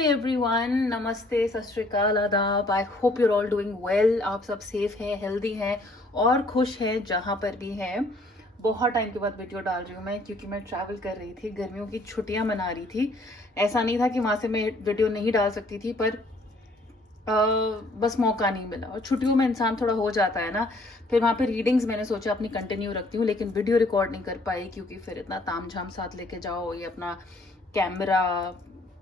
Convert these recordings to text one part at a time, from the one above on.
Hi everyone, नमस्ते, सत श्री अकाल, आदाब। I hope you're all doing well. आप सब सेफ हैं, हेल्दी हैं और खुश हैं जहाँ पर भी हैं। बहुत टाइम के बाद वीडियो डाल रही हूँ मैं, क्योंकि मैं ट्रैवल कर रही थी, गर्मियों की छुट्टियाँ मना रही थी। ऐसा नहीं था कि वहाँ से मैं वीडियो नहीं डाल सकती थी, पर बस मौका नहीं मिला। और छुट्टियों में इंसान थोड़ा हो जाता है ना। फिर वहाँ पे रीडिंग्स मैंने सोचा अपनी कंटिन्यू रखती हूँ, लेकिन वीडियो रिकॉर्ड नहीं कर पाई, क्योंकि फिर इतना तामझाम साथ लेके जाओ, ये अपना कैमरा,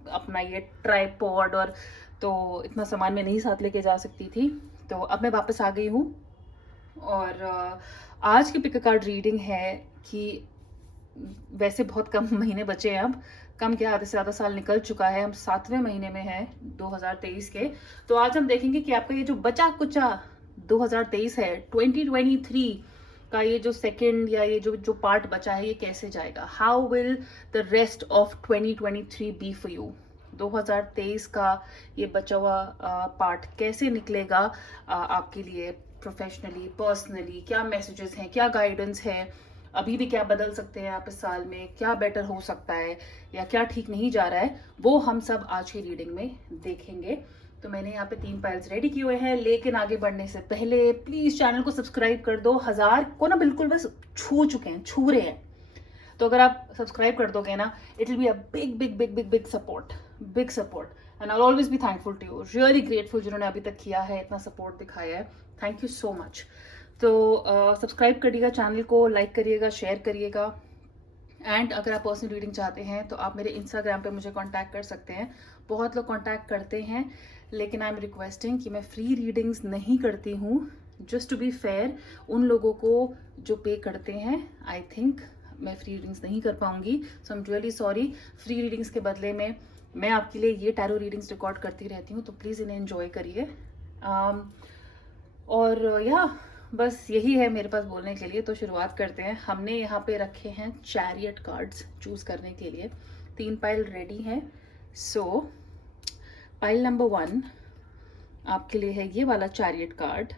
अपना ये ट्राइपॉड, और तो इतना सामान मैं नहीं साथ लेके जा सकती थी। तो अब मैं वापस आ गई हूँ। और आज की पिक कार्ड रीडिंग है कि वैसे बहुत कम महीने बचे हैं अब। कम क्या, आधे से ज़्यादा साल निकल चुका है, हम 7वें महीने में हैं 2023 के। तो आज हम देखेंगे कि आपका ये जो बचा कुचा 2023 है, 2023 का ये जो सेकंड या ये जो जो पार्ट बचा है, ये कैसे जाएगा। How will the rest of 2023 be for you. 2023 का ये बचा हुआ पार्ट कैसे निकलेगा आपके लिए, प्रोफेशनली, पर्सनली। क्या मैसेजेस हैं, क्या गाइडेंस है, अभी भी क्या बदल सकते हैं आप इस साल में, क्या बेटर हो सकता है या क्या ठीक नहीं जा रहा है, वो हम सब आज की रीडिंग में देखेंगे। तो मैंने यहाँ पे 3 फाइल्स रेडी किए हुए हैं, लेकिन आगे बढ़ने से पहले प्लीज चैनल को सब्सक्राइब कर दो। 1000 को ना बिल्कुल बस छू चुके हैं, छू रहे हैं। तो अगर आप सब्सक्राइब कर दोगे ना, it will be a big big big big big support, big support. And I always be thankful to you, really grateful जिन्होंने अभी तक किया है, इतना सपोर्ट दिखाया है। Thank you so much. तो सब्सक्राइब करिएगा चैनल को, लाइक करिएगा, शेयर करिएगा। एंड अगर आप पर्सनल रीडिंग चाहते हैं तो आप मेरे इंस्टाग्राम पे मुझे कांटेक्ट कर सकते हैं। बहुत लोग कांटेक्ट करते हैं, लेकिन आई एम रिक्वेस्टिंग कि मैं फ्री रीडिंग्स नहीं करती हूँ। जस्ट टू बी फेयर, उन लोगों को जो पे करते हैं, आई थिंक मैं फ्री रीडिंग्स नहीं कर पाऊंगी। So I am really sorry. Free readings के बदले में मैं आपके लिए ये टैरो रीडिंग्स रिकॉर्ड करती रहती हूँ, तो प्लीज़ इन्हें एंजॉय करिए। और या बस यही है मेरे पास बोलने के लिए। तो शुरुआत करते हैं। हमने यहाँ पे रखे हैं चैरियट कार्ड्स चूज करने के लिए। 3 पाइल रेडी हैं। सो पाइल नंबर 1 आपके लिए है ये वाला चैरियट कार्ड।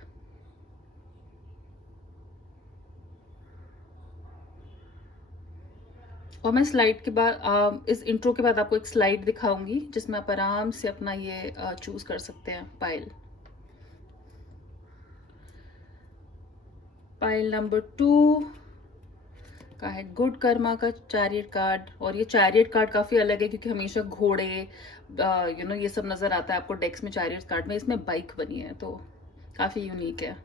और मैं स्लाइड के बाद, इस इंट्रो के बाद आपको एक स्लाइड दिखाऊंगी, जिसमें आप आराम से अपना ये चूज कर सकते हैं पाइल। पाइल नंबर 2 का है गुड कर्मा का चैरियट कार्ड। और ये चैरियट कार्ड काफी अलग है, क्योंकि हमेशा घोड़े ये सब नजर आता है आपको डेक्स में। चैरियट कार्ड में इसमें बाइक बनी है, तो काफी यूनिक है।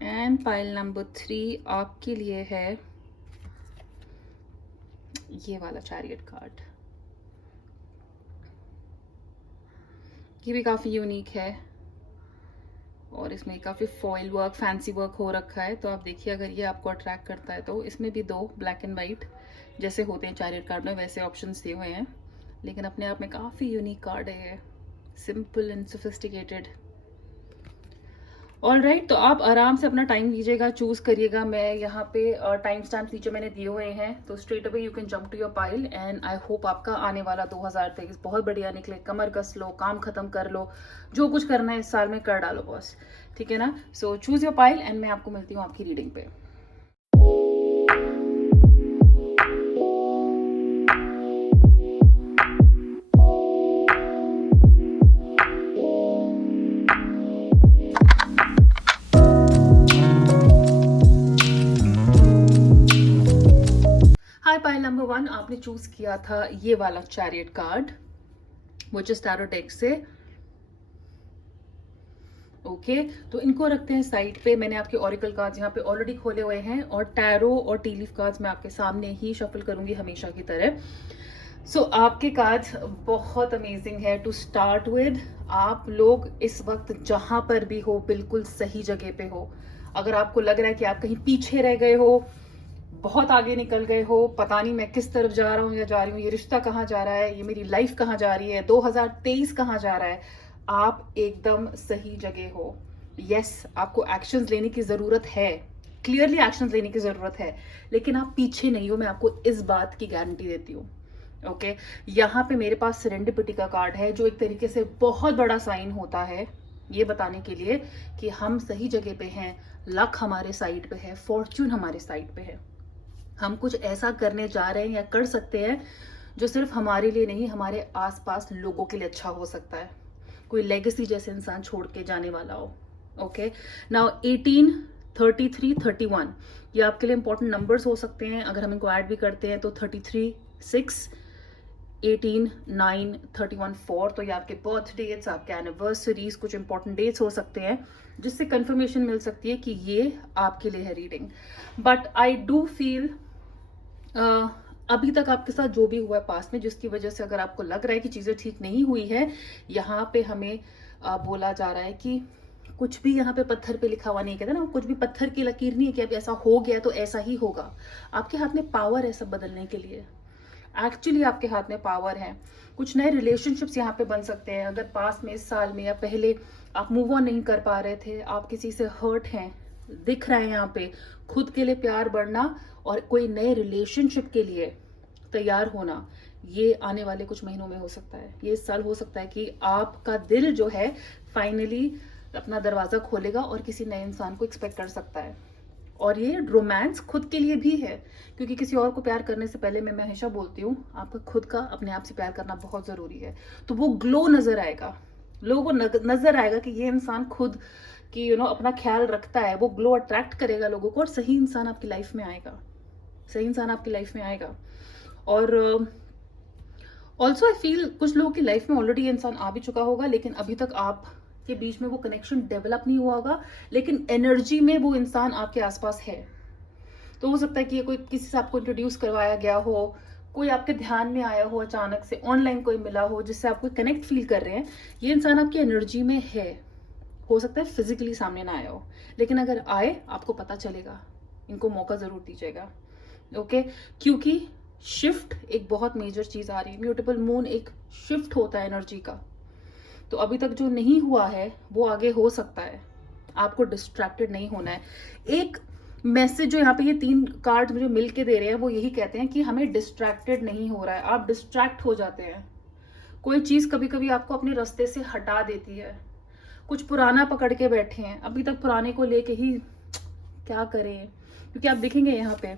एंड पाइल नंबर 3 आपके लिए है ये वाला चैरियट कार्ड। ये भी काफी यूनिक है, और इसमें काफ़ी फॉइल वर्क, फैंसी वर्क हो रखा है। तो आप देखिए, अगर ये आपको अट्रैक्ट करता है तो इसमें भी 2 ब्लैक एंड वाइट जैसे होते हैं चैरियट कार्ड में, वैसे ऑप्शंस दिए हुए हैं। लेकिन अपने आप में काफ़ी यूनिक कार्ड है ये, simple and sophisticated. All right, तो आप आराम से अपना टाइम लीजिएगा, चूज करिएगा। मैं यहाँ पे टाइम स्टैम्प नीचे मैंने दिए हुए हैं, तो straight away you can jump to your pile. And I hope आपका आने वाला 2023 बहुत बढ़िया निकले। कमर कस लो, काम खत्म कर लो, जो कुछ करना है इस साल में कर डालो बॉस, ठीक है ना। So choose your pile and मैं आपको मिलती हूँ आपकी रीडिंग पे। पाइल नंबर 1 आपने चूज किया था ये वाला chariot card, which is tarot deck से। ओके, तो इनको रखते हैं साइड पे। मैंने आपके ऑरिकल कार्ड्स यहाँ पे ऑलरेडी खोले हुए हैं, और टैरो और टी लीफ कार्ड्स मैं आपके सामने ही शफल करूंगी हमेशा की तरह। सो आपके कार्ड्स बहुत अमेजिंग है टू स्टार्ट विद। आप लोग इस वक्त जहां पर भी हो, बिल्कुल सही जगह पे हो। अगर आपको लग रहा है कि आप कहीं पीछे रह गए हो, बहुत आगे निकल गए हो, पता नहीं मैं किस तरफ जा रहा हूँ या जा रही हूँ, ये रिश्ता कहाँ जा रहा है, ये मेरी लाइफ कहाँ जा रही है, 2023 कहाँ जा रहा है, आप एकदम सही जगह हो। यस, आपको एक्शंस लेने की जरूरत है, क्लियरली एक्शंस लेने की जरूरत है, लेकिन आप पीछे नहीं हो, मैं आपको इस बात की गारंटी देती हूँ। ओके, यहाँ पे मेरे पास सेरेंडिपिटी का कार्ड है, जो एक तरीके से बहुत बड़ा साइन होता है ये बताने के लिए कि हम सही जगह पे हैं, लक हमारे साइड पे है, फॉर्च्यून हमारे साइड पे है। हम कुछ ऐसा करने जा रहे हैं या कर सकते हैं जो सिर्फ हमारे लिए नहीं, हमारे आसपास लोगों के लिए अच्छा हो सकता है। कोई लेगेसी जैसे इंसान छोड़ के जाने वाला हो। ओके, नाउ 18, 33, 31 ये आपके लिए इंपॉर्टेंट नंबर्स हो सकते हैं। अगर हम इनको ऐड भी करते हैं तो 33 6, 18 9, 31 4, तो ये आपके बर्थ डेट्स, आपके एनिवर्सरीज, कुछ इंपॉर्टेंट डेट्स हो सकते हैं जिससे कंफर्मेशन मिल सकती है कि ये आपके लिए है reading. But I do feel अभी तक आपके साथ जो भी हुआ है पास्ट में, जिसकी वजह से अगर आपको लग रहा है कि चीज़ें ठीक नहीं हुई है, यहाँ पे हमें बोला जा रहा है कि कुछ भी यहाँ पे पत्थर पे लिखा हुआ नहीं, कहते ना, कुछ भी पत्थर की लकीर नहीं है कि अब ऐसा हो गया तो ऐसा ही होगा। आपके हाथ में पावर है सब बदलने के लिए। एक्चुअली आपके हाथ में पावर है। कुछ नए रिलेशनशिप्स यहाँ पे बन सकते हैं। अगर पास में, इस साल में या पहले आप मूव ऑन नहीं कर पा रहे थे, आप किसी से हर्ट हैं, दिख रहा है यहाँ पे खुद के लिए प्यार बढ़ना और कोई नए रिलेशनशिप के लिए तैयार होना, ये आने वाले कुछ महीनों में हो सकता है। ये इस साल हो सकता है कि आपका दिल जो है फाइनली अपना दरवाजा खोलेगा और किसी नए इंसान को एक्सपेक्ट कर सकता है। और ये रोमांस खुद के लिए भी है, क्योंकि किसी और को प्यार करने से पहले मैं हमेशा बोलती हूँ, आपका खुद का अपने आप से प्यार करना बहुत जरूरी है। तो वो ग्लो नजर आएगा, लोगों को नजर आएगा कि ये इंसान खुद की अपना ख्याल रखता है। वो ग्लो अट्रैक्ट करेगा लोगों को और सही इंसान आपकी लाइफ में आएगा, सही इंसान आपकी लाइफ में आएगा। और ऑल्सो आई फील कुछ लोगों की लाइफ में ऑलरेडी ये इंसान आ भी चुका होगा, लेकिन अभी तक आप के बीच में वो कनेक्शन डेवलप नहीं हुआ होगा, लेकिन एनर्जी में वो इंसान आपके आसपास है। तो हो सकता है कि ये कोई किसी से आपको इंट्रोड्यूस करवाया गया हो, कोई आपके ध्यान में आया हो अचानक से, ऑनलाइन कोई मिला हो जिससे आप कोई कनेक्ट फील कर रहे हैं। ये इंसान आपकी एनर्जी में है। हो सकता है फिजिकली सामने ना आया हो, लेकिन अगर आए आपको पता चलेगा। इनको मौका जरूर दीजिएगा। ओके, क्योंकि शिफ्ट एक बहुत मेजर चीज आ रही है। म्यूटेबल मून एक शिफ्ट होता है एनर्जी का। तो अभी तक जो नहीं हुआ है वो आगे हो सकता है। आपको डिस्ट्रैक्टेड नहीं होना है। एक मैसेज जो यहाँ पे ये 3 कार्ड मुझे मिल के दे रहे हैं वो यही कहते हैं कि हमें डिस्ट्रैक्टेड नहीं हो रहा है। आप डिस्ट्रैक्ट हो जाते हैं। कोई चीज कभी कभी आपको अपने रास्ते से हटा देती है। कुछ पुराना पकड़ के बैठे हैं, अभी तक पुराने को लेके ही क्या करें। क्योंकि आप देखेंगे यहाँ पे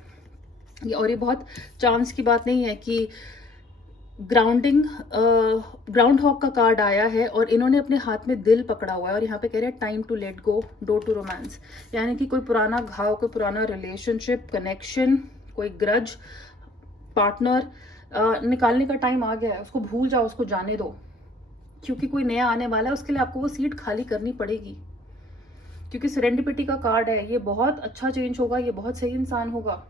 और ये बहुत चांस की बात नहीं है कि ग्राउंड हॉक का कार्ड आया है और इन्होंने अपने हाथ में दिल पकड़ा हुआ है और यहाँ पे कह रहे हैं time to let go, door to romance. यानी कि कोई पुराना घाव, कोई पुराना रिलेशनशिप, कनेक्शन, कोई ग्रज, पार्टनर निकालने का टाइम आ गया है। उसको भूल जाओ, उसको जाने दो, क्योंकि कोई नया आने वाला है। उसके लिए आपको वो सीट खाली करनी पड़ेगी, क्योंकि सेरेंडिपिटी का कार्ड है। ये बहुत अच्छा चेंज होगा, ये बहुत सही इंसान होगा,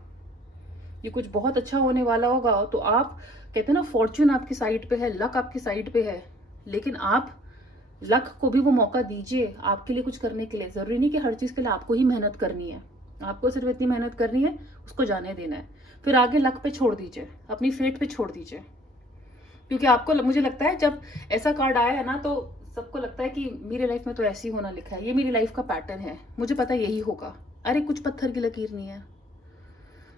ये कुछ बहुत अच्छा होने वाला होगा। तो आप कहते हैं ना, फॉर्च्यून आपकी साइड पे है, लक आपकी साइड पे है, लेकिन आप लक को भी वो मौका दीजिए आपके लिए कुछ करने के लिए। जरूरी नहीं कि हर चीज के लिए आपको ही मेहनत करनी है। आपको सिर्फ इतनी मेहनत करनी है, उसको जाने देना है, फिर आगे लक पे छोड़ दीजिए, अपनी फेट पे छोड़ दीजिए। क्योंकि आपको, मुझे लगता है जब ऐसा कार्ड आया है ना, तो सबको लगता है कि मेरी लाइफ में तो ऐसे ही होना लिखा है, ये मेरी लाइफ का पैटर्न है, मुझे पता है यही होगा। अरे कुछ पत्थर की लकीर नहीं है।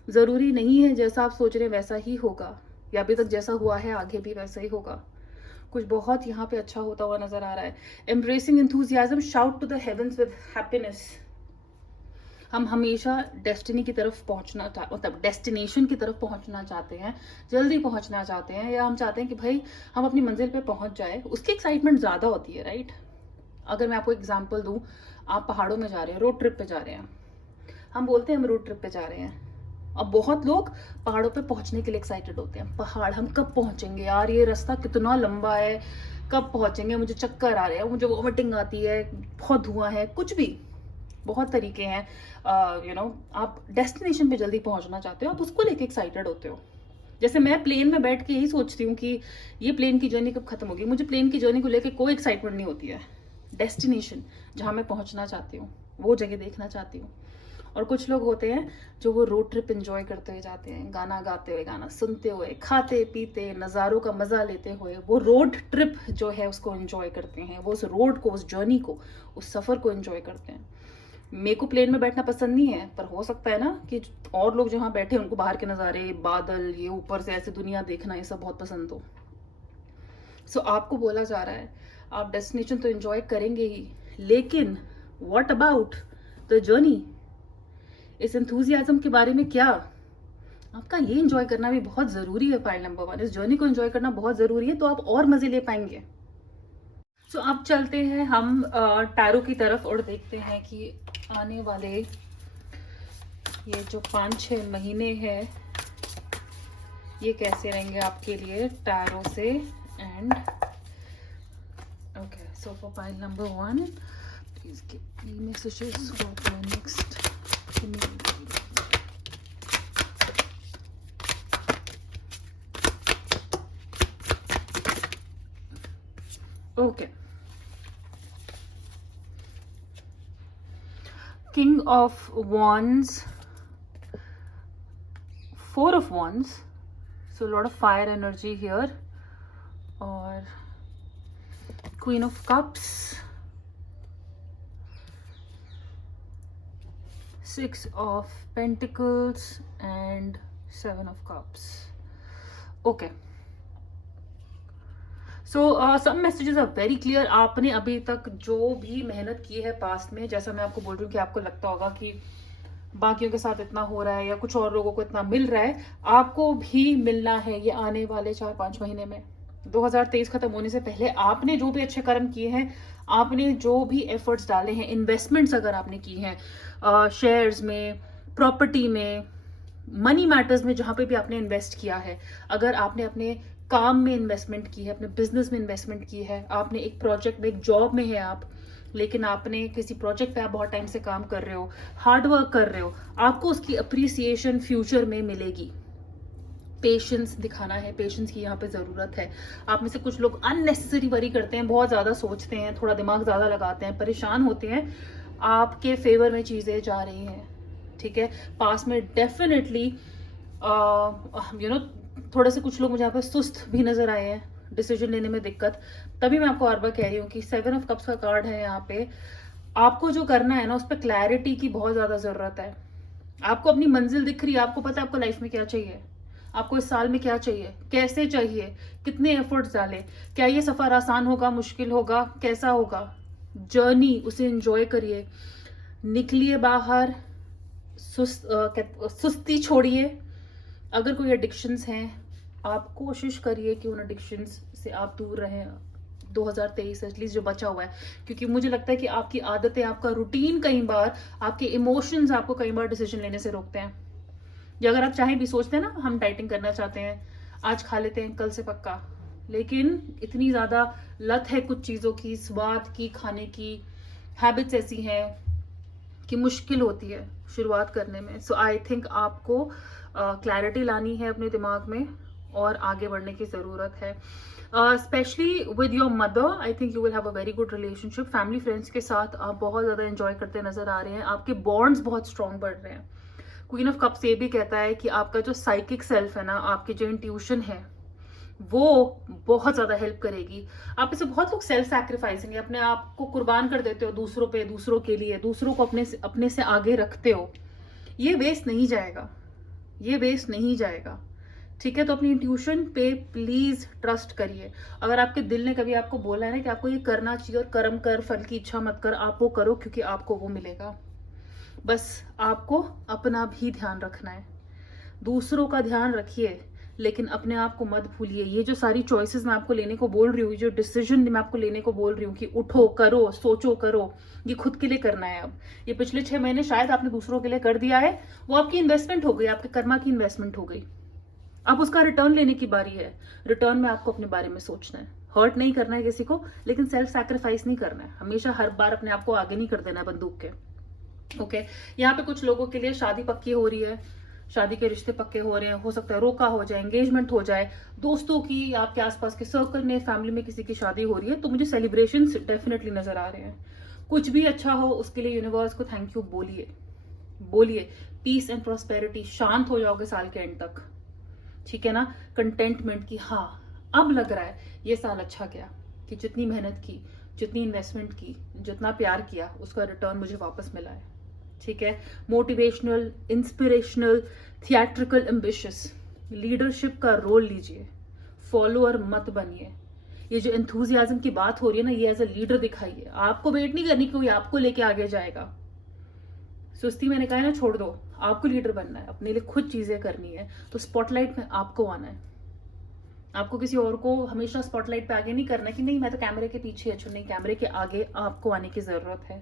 जरूरी नहीं है जैसा आप सोच रहे हैं वैसा ही होगा, या अभी तक जैसा हुआ है आगे भी वैसा ही होगा। कुछ बहुत यहाँ पे अच्छा होता हुआ नजर आ रहा है। Embracing enthusiasm, shout to the heavens with happiness. हम हमेशा डेस्टिनी की तरफ पहुंचना, मतलब डेस्टिनेशन की तरफ पहुंचना चाहते हैं, जल्दी पहुंचना चाहते हैं, या हम चाहते हैं कि भाई हम अपनी मंजिल पे पहुंच जाए। उसकी एक्साइटमेंट ज्यादा होती है, राइट। अगर मैं आपको एग्जांपल दूं, आप पहाड़ों में जा रहे हैं, रोड ट्रिप पे जा रहे हैं, हम बोलते हैं हम रोड ट्रिप पे जा रहे हैं। अब बहुत लोग पहाड़ों पे पहुंचने के लिए एक्साइटेड होते हैं। पहाड़, हम कब पहुंचेंगे यार, ये रास्ता कितना लंबा है, कब पहुंचेंगे, मुझे चक्कर आ रहे हैं, मुझे वॉमिटिंग आती है, बहुत धुआं है, कुछ भी, बहुत तरीके हैं। आप डेस्टिनेशन पे जल्दी पहुंचना चाहते हो, आप उसको लेके एक्साइटेड होते हो। जैसे मैं प्लेन में बैठ के यही सोचती हूँ कि ये प्लेन की जर्नी कब खत्म होगी। मुझे प्लेन की जर्नी को लेके कोई एक्साइटमेंट नहीं होती है। डेस्टिनेशन जहां मैं पहुंचना चाहती हूँ, वो जगह देखना चाहती हूँ। और कुछ लोग होते हैं जो वो रोड ट्रिप एंजॉय करते हुए जाते हैं, गाना गाते हुए, गाना सुनते हुए, खाते पीते, नज़ारों का मजा लेते हुए वो रोड ट्रिप जो है उसको एंजॉय करते हैं। वो उस रोड को, उस जर्नी को, उस सफर को एंजॉय करते हैं। मेरे को प्लेन में बैठना पसंद नहीं है, पर हो सकता है ना कि और लोग जहाँ बैठे हैं उनको बाहर के नज़ारे, बादल, ये ऊपर से ऐसे दुनिया देखना, ये सब बहुत पसंद हो। सो आपको बोला जा रहा है आप डेस्टिनेशन तो एंजॉय करेंगे ही, लेकिन व्हाट अबाउट द जर्नी। इस एंथुजियाज्म के बारे में क्या? आपका ये एंजॉय करना भी बहुत जरूरी है। फाइल नंबर 1, इस जर्नी को एंजॉय करना बहुत जरूरी है, तो आप और मजे ले पाएंगे। सो अब चलते हैं हम टैरो की तरफ और देखते हैं कि आने वाले ये जो 5-6 महीने हैं ये कैसे रहेंगे आपके लिए टैरो से। And okay, so for pile number 1, please give me messages for the next community. Okay. King of Wands, 4 of Wands, so a lot of fire energy here, or Queen of Cups, 6 of Pentacles and 7 of Cups. Okay. So some messages are very clear. आपने अभी तक जो भी मेहनत की है past में, जैसा मैं आपको बोल रही हूँ कि आपको लगता होगा कि बाकियों के साथ इतना हो रहा है या कुछ और लोगों को इतना मिल रहा है, आपको भी मिलना है ये आने वाले 4-5 महीने में। 2023 खत्म होने से पहले आपने जो भी अच्छे कर्म किए हैं, आपने जो भी एफर्ट्स डाले हैं, इन्वेस्टमेंट्स अगर आपने की हैं शेयर्स में, प्रॉपर्टी में, मनी मैटर्स में, जहां पे भी आपने इन्वेस्ट किया है, अगर आपने अपने काम में इन्वेस्टमेंट की है, अपने बिजनेस में इन्वेस्टमेंट की है, आपने एक प्रोजेक्ट में, एक जॉब में है आप, लेकिन आपने किसी प्रोजेक्ट पे आप बहुत टाइम से काम कर रहे हो, हार्ड वर्क कर रहे हो, आपको उसकी अप्रिसिएशन फ्यूचर में मिलेगी। पेशेंस दिखाना है, पेशेंस की यहाँ पे जरूरत है। आप में से कुछ लोग अननेसेसरी वरी करते हैं, बहुत ज्यादा सोचते हैं, थोड़ा दिमाग ज्यादा लगाते हैं, परेशान होते हैं। आपके फेवर में चीजें जा रही हैं, ठीक है। पास में डेफिनेटली थोड़े से कुछ लोग मुझे यहाँ पे सुस्त भी नजर आए हैं, डिसीजन लेने में दिक्कत। तभी मैं आपको बार बार कह रही हूँ कि 7 ऑफ कप्स का कार्ड है यहाँ पे। आपको जो करना है ना, उस पर क्लैरिटी की बहुत ज्यादा जरूरत है। आपको अपनी मंजिल दिख रही है, आपको पता है आपको लाइफ में क्या चाहिए, आपको इस साल में क्या चाहिए, कैसे चाहिए, कितने एफर्ट्स डालें, क्या ये सफर आसान होगा, मुश्किल होगा, कैसा होगा। जर्नी उसे एंजॉय करिए, निकलिए बाहर, सुस्ती छोड़िए। अगर कोई एडिक्शंस हैं, आप कोशिश करिए कि उन एडिक्शंस से आप दूर रहें 2023 एटलीस्ट जो बचा हुआ है। क्योंकि मुझे लगता है कि आपकी आदतें, आपका रूटीन, कई बार आपके इमोशंस आपको कई बार डिसीजन लेने से रोकते हैं। या अगर आप चाहें भी, सोचते हैं ना हम डाइटिंग करना चाहते हैं, आज खा लेते हैं कल से पक्का, लेकिन इतनी ज्यादा लत है कुछ चीजों की, स्वाद की, खाने की हैबिट्स ऐसी हैं कि मुश्किल होती है शुरुआत करने में। सो आई थिंक आपको क्लैरिटी लानी है अपने दिमाग में और आगे बढ़ने की जरूरत है। Specially with your mother, I think you will have a very good relationship. Family friends के साथ आप बहुत ज्यादा एंजॉय करते नजर आ रहे हैं, आपके बॉन्ड्स बहुत स्ट्रांग बढ़ रहे हैं। क्वीन ऑफ कप्स ये भी कहता है कि आपका जो साइकिक सेल्फ है ना, आपकी जो इंट्यूशन है, वो बहुत ज्यादा हेल्प करेगी। आप इसे बहुत लोग सेल्फ सैक्रिफाइसिंग है, अपने आप को कुर्बान कर देते हो दूसरों पे, दूसरों के लिए, दूसरों को अपने से आगे रखते हो। ये वेस्ट नहीं जाएगा, ये वेस्ट नहीं जाएगा, ठीक है। तो अपनी इंट्यूशन पे प्लीज ट्रस्ट करिए। अगर आपके दिल ने कभी आपको बोला है ना कि आपको ये करना चाहिए और कर्म कर, फल की इच्छा मत कर, आप वो करो, क्योंकि आपको वो मिलेगा। बस आपको अपना भी ध्यान रखना है, दूसरों का ध्यान रखिए, लेकिन अपने आप को मत भूलिए। ये जो सारी चॉइसेस मैं आपको लेने को बोल रही हूँ, जो डिसीजन मैं आपको लेने को बोल रही हूँ कि उठो, करो, सोचो, करो, ये खुद के लिए करना है। अब ये पिछले 6 महीने शायद आपने दूसरों के लिए कर दिया है, वो आपकी इन्वेस्टमेंट हो गई, आपके कर्मा की इन्वेस्टमेंट हो गई। अब उसका रिटर्न लेने की बारी है। रिटर्न में आपको अपने बारे में सोचना है, हर्ट नहीं करना है किसी को, लेकिन सेल्फ सैक्रिफाइस नहीं करना है। हमेशा हर बार अपने आप को आगे नहीं कर देना है बंदूक के। ओके, यहाँ पे कुछ लोगों के लिए शादी पक्की हो रही है, शादी के रिश्ते पक्के हो रहे हैं, हो सकता है रोका हो जाए, एंगेजमेंट हो जाए, दोस्तों की, आपके आसपास के सर्कल में, फैमिली में किसी की शादी हो रही है, तो मुझे सेलिब्रेशंस डेफिनेटली नजर आ रहे हैं। कुछ भी अच्छा हो उसके लिए यूनिवर्स को थैंक यू बोलिए, बोलिए। पीस एंड प्रोस्पेरिटी, शांत हो जाओगे साल के एंड तक, ठीक है ना। कंटेंटमेंट की, हाँ अब लग रहा है ये साल अच्छा गया, कि जितनी मेहनत की, जितनी इन्वेस्टमेंट की, जितना प्यार किया, उसका रिटर्न मुझे वापस मिला है, ठीक है। Motivational, inspirational, theatrical, ambitious, leadership का रोल लीजिए, फॉलोअर मत बनिए। ये जो एंथुजियाज्म की बात हो रही है ना, ये एज अ लीडर दिखाइए। आपको वेट नहीं करनी कोई आपको लेके आगे जाएगा। सुस्ती मैंने कहा है ना, छोड़ दो। आपको लीडर बनना है, अपने लिए खुद चीजें करनी है, तो स्पॉटलाइट में आपको आना है। आपको किसी और को हमेशा स्पॉटलाइट पे आगे नहीं करना है कि नहीं मैं तो कैमरे के पीछे अच्छा, नहीं, कैमरे के आगे आपको आने की जरूरत है।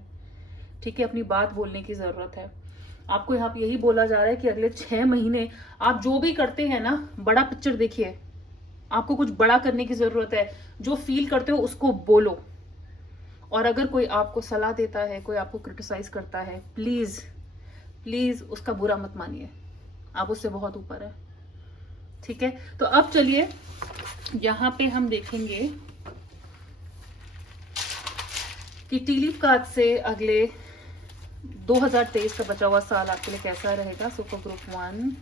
ठीक है, अपनी बात बोलने की जरूरत है। आपको यहाँ पे यही बोला जा रहा है कि अगले 6 महीने आप जो भी करते हैं ना, बड़ा पिक्चर देखिए। आपको कुछ बड़ा करने की जरूरत है। जो फील करते हो उसको बोलो। और अगर कोई आपको सलाह देता है, कोई आपको क्रिटिसाइज करता है, प्लीज प्लीज उसका बुरा मत मानिए। आप उससे बहुत ऊपर है। ठीक है, तो अब चलिए यहां पे हम देखेंगे कि टी लीफ कार्ड से अगले 2023 का बचा हुआ साल आपके लिए कैसा रहेगा। सो फॉर ग्रुप 1,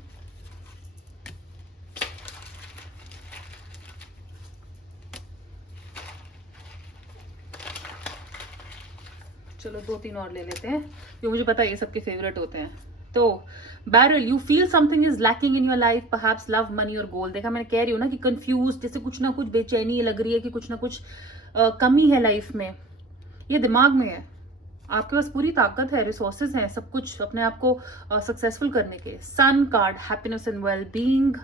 चलो 2-3 और ले लेते हैं, जो मुझे पता है ये सबके फेवरेट होते हैं। तो barrel, you feel something is lacking in your life, perhaps love, money और गोल। देखा, मैंने कह रही हूँ ना कि कंफ्यूज, जैसे कुछ ना कुछ बेचैनी लग रही है कि कुछ ना कुछ कमी है लाइफ में। ये दिमाग में है। आपके पास पूरी ताकत है, रिसोर्सेज हैं, सब कुछ अपने आप को सक्सेसफुल करने के। Sun card, happiness and well being.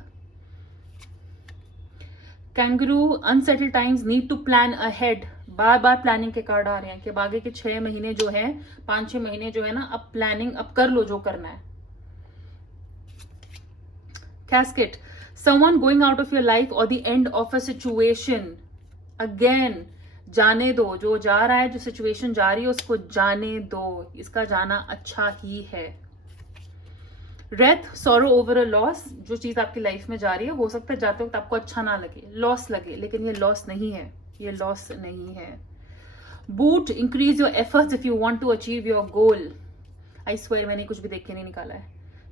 Kangaroo, unsettled times, need to plan ahead. बार बार प्लानिंग के कार्ड आ रहे हैं कि आगे के 6 महीने जो है, 5-6 महीने जो है ना, अब प्लानिंग अब कर लो जो करना है। Casket, someone going out of your life और the end of a situation. Again, जाने दो, जो जा रहा है, जो सिचुएशन जा रही है उसको जाने दो, इसका जाना अच्छा ही है। Death, sorrow over a loss, जो चीज आपकी लाइफ में जा रही है, हो सकता है जाते वक्त आपको अच्छा ना लगे, लॉस लगे, लेकिन ये लॉस नहीं है, ये लॉस नहीं है। Boot, increase your efforts if you want to achieve your goal. I swear मैंने कुछ भी देख के नहीं निकाला है।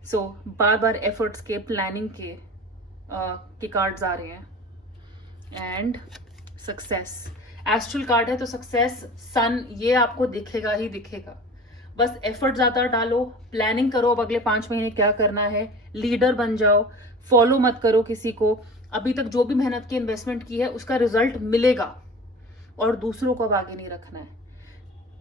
सो बार बार एफर्ट्स के, प्लानिंग के कार्ड्स आ रहे हैं। एंड सक्सेस, एस्ट्रल कार्ड है तो सक्सेस, सन, ये आपको दिखेगा ही दिखेगा। बस एफर्ट ज्यादा डालो, प्लानिंग करो अब अगले 5 महीने क्या करना है, लीडर बन जाओ, फॉलो मत करो किसी को। अभी तक जो भी मेहनत की, इन्वेस्टमेंट की है, उसका रिजल्ट मिलेगा। और दूसरों को अब आगे नहीं रखना है।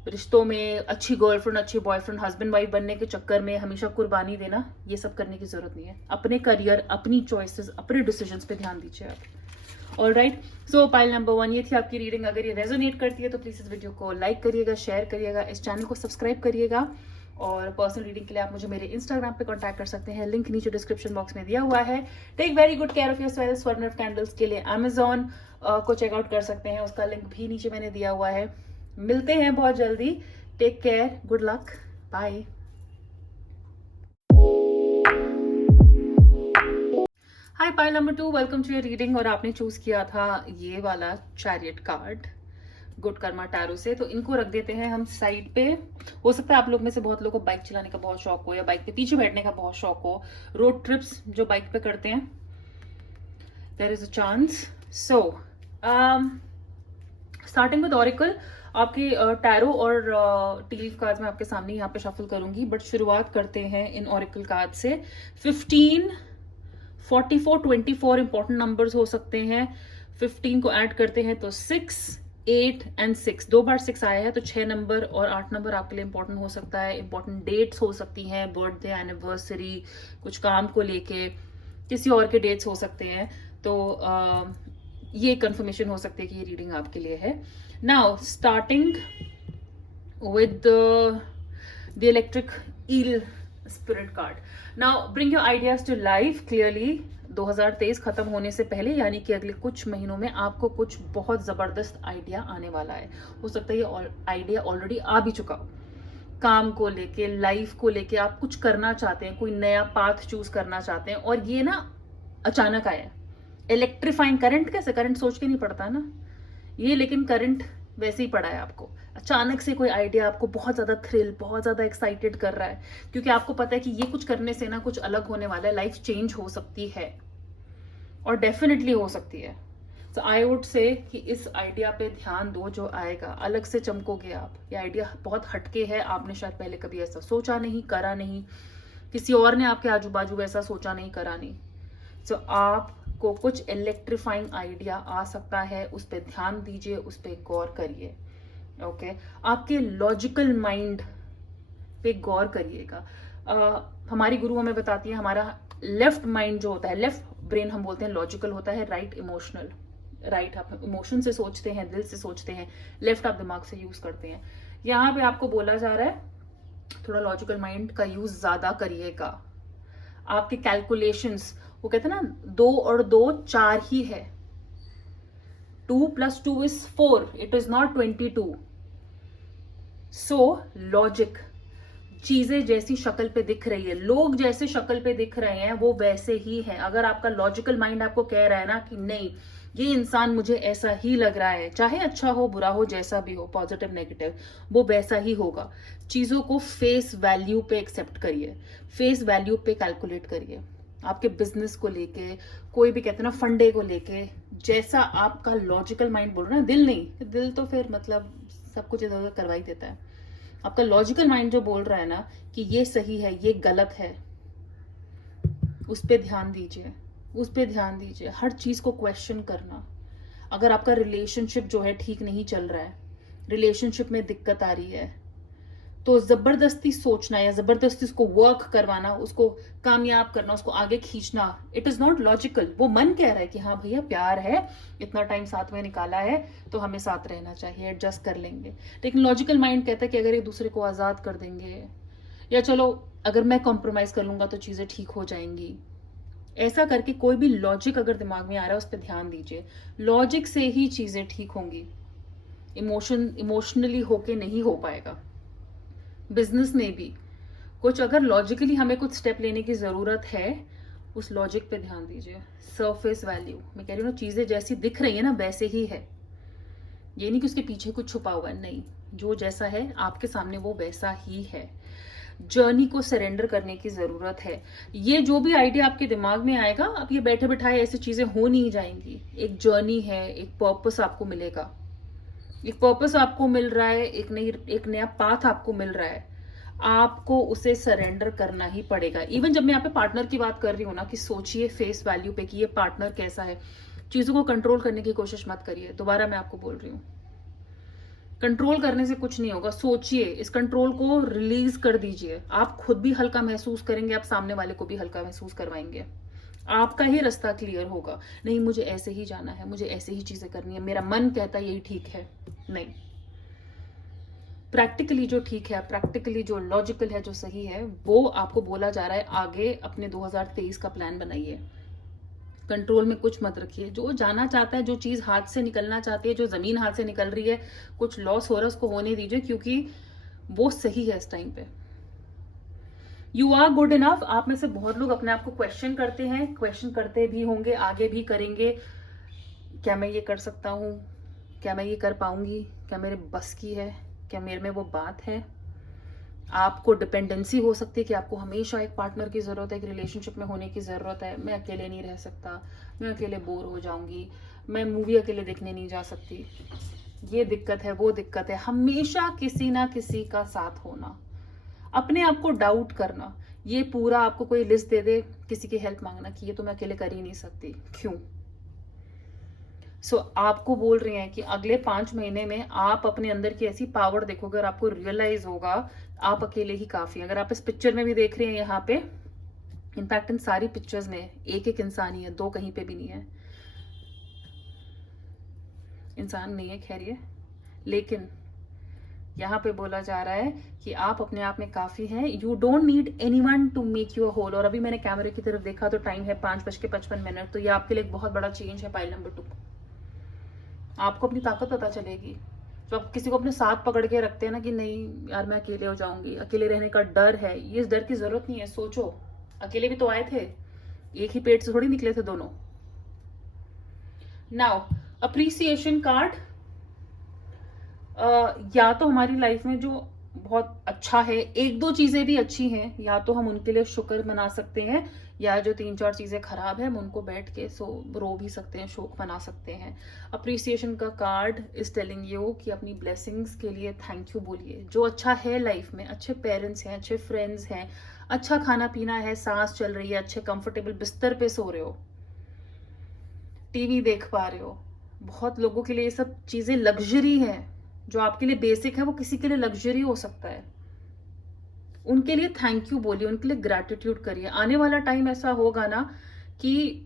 रिश्तों में अच्छी गर्लफ्रेंड, अच्छी बॉयफ्रेंड, हस्बैंड वाइफ बनने के चक्कर में हमेशा कुर्बानी देना, ये सब करने की जरूरत नहीं है। अपने करियर, अपनी चॉइसेस, अपने डिसीजंस पे ध्यान दीजिए आप। ऑलराइट, सो पाइल नंबर 1 ये थी आपकी रीडिंग। अगर ये रेजोनेट करती है तो प्लीज इस वीडियो को लाइक करिएगा, शेयर करिएगा, इस चैनल को सब्सक्राइब करिएगा। और पर्सनल रीडिंग के लिए आप मुझे मेरे इंस्टाग्राम पे कांटेक्ट कर सकते हैं, लिंक नीचे डिस्क्रिप्शन बॉक्स में दिया हुआ है। Take very good care of yourself. Swarnav candles के लिए अमेजॉन को चेकआउट कर सकते हैं, उसका लिंक भी नीचे मैंने दिया हुआ है। मिलते हैं बहुत जल्दी। Take care, good luck, bye. Hi pile number 2, welcome to your reading. और आपने चूज किया था ये वाला chariot card good karma tarot से, तो इनको रख देते हैं हम साइड पे। हो सकता है आप लोग में से बहुत लोगों को बाइक चलाने का बहुत शौक हो, या बाइक पे पीछे बैठने का बहुत शौक हो, रोड ट्रिप्स जो बाइक पे करते हैं, there is a chance. So starting with oracle, आपके टैरो और टी लीफ कार्ड्स में आपके सामने यहाँ पे शफल करूंगी, बट शुरुआत करते हैं इन ऑरिकल कार्ड से। 15, 44, 24 इंपॉर्टेंट नंबर्स हो सकते हैं। 15 को ऐड करते हैं तो 6, 8 एंड 6, 2 बार 6 आया है तो 6 नंबर और 8 नंबर आपके लिए इंपॉर्टेंट हो सकता है। इंपॉर्टेंट डेट्स हो सकती हैं, बर्थडे, एनिवर्सरी, कुछ काम को लेके, किसी और के डेट्स हो सकते हैं। तो ये कंफर्मेशन हो सकती है कि ये रीडिंग आपके लिए है। Now starting with the electric eel spirit card. Now bring your ideas to life clearly. 2023 खत्म होने से पहले, यानी कि अगले कुछ महीनों में आपको कुछ बहुत जबरदस्त आइडिया आने वाला है। हो सकता है ये आइडिया ऑलरेडी आ भी चुका हो। काम को लेके, लाइफ को लेके आप कुछ करना चाहते हैं, कोई नया पाथ चूज करना चाहते हैं, और ये ना अचानक आया। इलेक्ट्रीफाइंग करंट, कैसे करंट सोच के नहीं पड़ता ना ये, लेकिन करंट वैसे ही पड़ा है आपको। अचानक से कोई आइडिया आपको बहुत ज्यादा थ्रिल, बहुत ज्यादा एक्साइटेड कर रहा है, क्योंकि आपको पता है कि ये कुछ करने से ना कुछ अलग होने वाला है, लाइफ चेंज हो सकती है और डेफिनेटली हो सकती है। तो आई वुड से कि इस आइडिया पे ध्यान दो जो आएगा, अलग से चमकोगे आप। ये आइडिया बहुत हटके है, आपने शायद पहले कभी ऐसा सोचा नहीं, करा नहीं, किसी और ने आपके आजू बाजू ऐसा सोचा नहीं, करा नहीं। तो आपको कुछ इलेक्ट्रीफाइंग आइडिया आ सकता है, उस पर ध्यान दीजिए, उस पर गौर करिए। ओके, आपके लॉजिकल माइंड पे गौर करिएगा। हमारी गुरु हमें बताती है हमारा लेफ्ट माइंड जो होता है, लेफ्ट ब्रेन हम बोलते हैं लॉजिकल होता है, राइट इमोशनल। राइट आप इमोशन से सोचते हैं, दिल से सोचते हैं, लेफ्ट आप दिमाग से यूज करते हैं। यहाँ पे आपको बोला जा रहा है थोड़ा लॉजिकल माइंड का यूज ज्यादा करिएगा। आपके कैलकुलेशंस, वो कहते हैं ना 2 और 2 4 ही है, 2 + 2 is 4, it is not 22। So logic, चीजें जैसी शक्ल पे दिख रही है, लोग जैसे शक्ल पे दिख रहे हैं वो वैसे ही है। अगर आपका लॉजिकल माइंड आपको कह रहा है ना कि नहीं ये इंसान मुझे ऐसा ही लग रहा है, चाहे अच्छा हो बुरा हो जैसा भी हो, पॉजिटिव नेगेटिव, वो वैसा ही होगा। चीजों को फेस वैल्यू पे एक्सेप्ट करिए, फेस वैल्यू पे कैलकुलेट करिए। आपके बिजनेस को लेके, कोई भी कहते हैं ना फंडे को लेके, जैसा आपका लॉजिकल माइंड बोल रहा है, दिल नहीं, दिल तो फिर मतलब सब कुछ इधर उधर करवा ही देता है। आपका लॉजिकल माइंड जो बोल रहा है ना कि ये सही है ये गलत है, उस पर ध्यान दीजिए, उस पर ध्यान दीजिए। हर चीज को क्वेश्चन करना। अगर आपका रिलेशनशिप जो है ठीक नहीं चल रहा है, रिलेशनशिप में दिक्कत आ रही है, तो जबरदस्ती सोचना या जबरदस्ती उसको वर्क करवाना, उसको कामयाब करना, उसको आगे खींचना, इट इज नॉट लॉजिकल। वो मन कह रहा है कि हाँ भैया प्यार है, इतना टाइम साथ में निकाला है तो हमें साथ रहना चाहिए, एडजस्ट कर लेंगे। लेकिन लॉजिकल माइंड कहता है कि अगर एक दूसरे को आजाद कर देंगे, या चलो अगर मैं कॉम्प्रोमाइज कर लूंगा तो चीजें ठीक हो जाएंगी, ऐसा करके कोई भी लॉजिक अगर दिमाग में आ रहा है उस पर ध्यान दीजिए। लॉजिक से ही चीजें ठीक होंगी, इमोशनली होके नहीं हो पाएगा। बिजनेस में भी कुछ अगर लॉजिकली हमें कुछ स्टेप लेने की जरूरत है, उस लॉजिक पे ध्यान दीजिए। सरफेस वैल्यू, मैं कह रही हूँ ना, चीजें जैसी दिख रही है ना वैसे ही है, ये नहीं कि उसके पीछे कुछ छुपा हुआ है, नहीं, जो जैसा है आपके सामने वो वैसा ही है। जर्नी को सरेंडर करने की जरूरत है। ये जो भी आइडिया आपके दिमाग में आएगा, अब ये बैठे बैठाए ऐसी चीजें हो नहीं जाएंगी। एक जर्नी है, एक पर्पस आपको मिलेगा, एक पर्पस आपको मिल रहा है, एक नया पाथ आपको मिल रहा है, आपको उसे सरेंडर करना ही पड़ेगा। इवन जब मैं यहाँ पे पार्टनर की बात कर रही हूँ ना, कि सोचिए फेस वैल्यू पे कि ये पार्टनर कैसा है, चीजों को कंट्रोल करने की कोशिश मत करिए। दोबारा मैं आपको बोल रही हूँ, कंट्रोल करने से कुछ नहीं होगा। सोचिए, इस कंट्रोल को रिलीज कर दीजिए। आप खुद भी हल्का महसूस करेंगे, आप सामने वाले को भी हल्का महसूस करवाएंगे, आपका ही रास्ता क्लियर होगा। नहीं मुझे ऐसे ही जाना है, मुझे ऐसे ही चीजें करनी है, मेरा मन कहता है यही ठीक है, नहीं। प्रैक्टिकली जो ठीक है, प्रैक्टिकली जो लॉजिकल है, जो सही है, वो आपको बोला जा रहा है। आगे अपने 2023 का प्लान बनाइए, कंट्रोल में कुछ मत रखिए। जो जाना चाहता है, जो चीज हाथ से निकलना चाहती है, जो जमीन हाथ से निकल रही है, कुछ लॉस हो रहा है, उसको होने दीजिए, क्योंकि वो सही है इस टाइम पे। You are good enough. आप में से बहुत लोग अपने आप को क्वेश्चन करते हैं, क्वेश्चन करते भी होंगे, आगे भी करेंगे। क्या मैं ये कर सकता हूँ, क्या मैं ये कर पाऊंगी, क्या मेरे बस की है, क्या मेरे में वो बात है। आपको डिपेंडेंसी हो सकती है कि आपको हमेशा एक पार्टनर की जरूरत है, एक रिलेशनशिप में होने की जरूरत है। मैं अकेले नहीं रह सकता, मैं अकेले बोर हो जाऊंगी, मैं मूवी अकेले देखने नहीं जा सकती, ये दिक्कत है, वो दिक्कत है। हमेशा किसी ना किसी का साथ होना, अपने आप को डाउट करना, ये पूरा आपको कोई लिस्ट दे दे, किसी की हेल्प मांगना कि ये तो मैं अकेले कर ही नहीं सकती, क्यों। सो आपको बोल रहे हैं कि अगले 5 महीने में आप अपने अंदर की ऐसी पावर देखोगे और आपको रियलाइज होगा आप अकेले ही काफी हैं। अगर आप इस पिक्चर में भी देख रहे हैं, यहाँ पे इनफैक्ट इन सारी पिक्चर्स में एक एक इंसान ही है, 2 कहीं पे भी नहीं है, इंसान नहीं है, खैर ये। लेकिन यहाँ पे बोला जा रहा है कि आप अपने आप में काफी हैं। You don't need anyone to make you a whole. और अभी मैंने कैमरे की तरफ देखा तो टाइम है 5:55, तो ये आपके लिए एक बहुत बड़ा चेंज है। पाइल नंबर 2, आपको अपनी ताकत पता चलेगी। तो आप किसी को अपने साथ पकड़ के रखते हैं ना कि नहीं यार मैं अकेले हो जाऊंगी, अकेले रहने का डर है, ये इस डर की जरूरत नहीं है। सोचो, अकेले भी तो आए थे, एक ही पेट से थोड़ी निकले थे दोनों। नाउ अप्रिसिएशन कार्ड, या तो हमारी लाइफ में जो बहुत अच्छा है, 1-2 चीजें भी अच्छी हैं, या तो हम उनके लिए शुक्र मना सकते हैं, या जो 3-4 चीजें खराब है हम उनको बैठ के रो भी सकते हैं, शोक मना सकते हैं। अप्रिसिएशन का कार्ड इज टेलिंग यू कि अपनी ब्लेसिंग्स के लिए थैंक यू बोलिए। जो अच्छा है लाइफ में, अच्छे पेरेंट्स हैं, अच्छे फ्रेंड्स हैं, अच्छा खाना पीना है, सांस चल रही है, अच्छे कंफर्टेबल बिस्तर पे सो रहे हो, टीवी देख पा रहे हो। बहुत लोगों के लिए ये सब चीजें लग्जरी है। जो आपके लिए बेसिक है वो किसी के लिए लग्जरी हो सकता है। उनके लिए थैंक यू बोलिए, उनके लिए ग्रैटिट्यूड करिए। आने वाला टाइम ऐसा होगा ना कि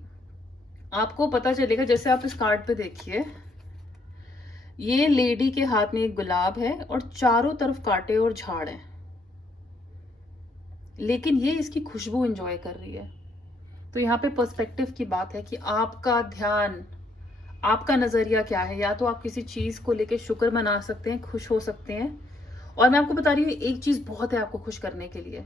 आपको पता चलेगा, जैसे आप इस कार्ड पे देखिए, ये लेडी के हाथ में एक गुलाब है और चारों तरफ कांटे और झाड़ है, लेकिन ये इसकी खुशबू एंजॉय कर रही है। तो यहाँ पे पर्सपेक्टिव की बात है कि आपका ध्यान, आपका नजरिया क्या है। या तो आप किसी चीज को लेके शुक्र मना सकते हैं, खुश हो सकते हैं। और मैं आपको बता रही हूँ, एक चीज बहुत है आपको खुश करने के लिए।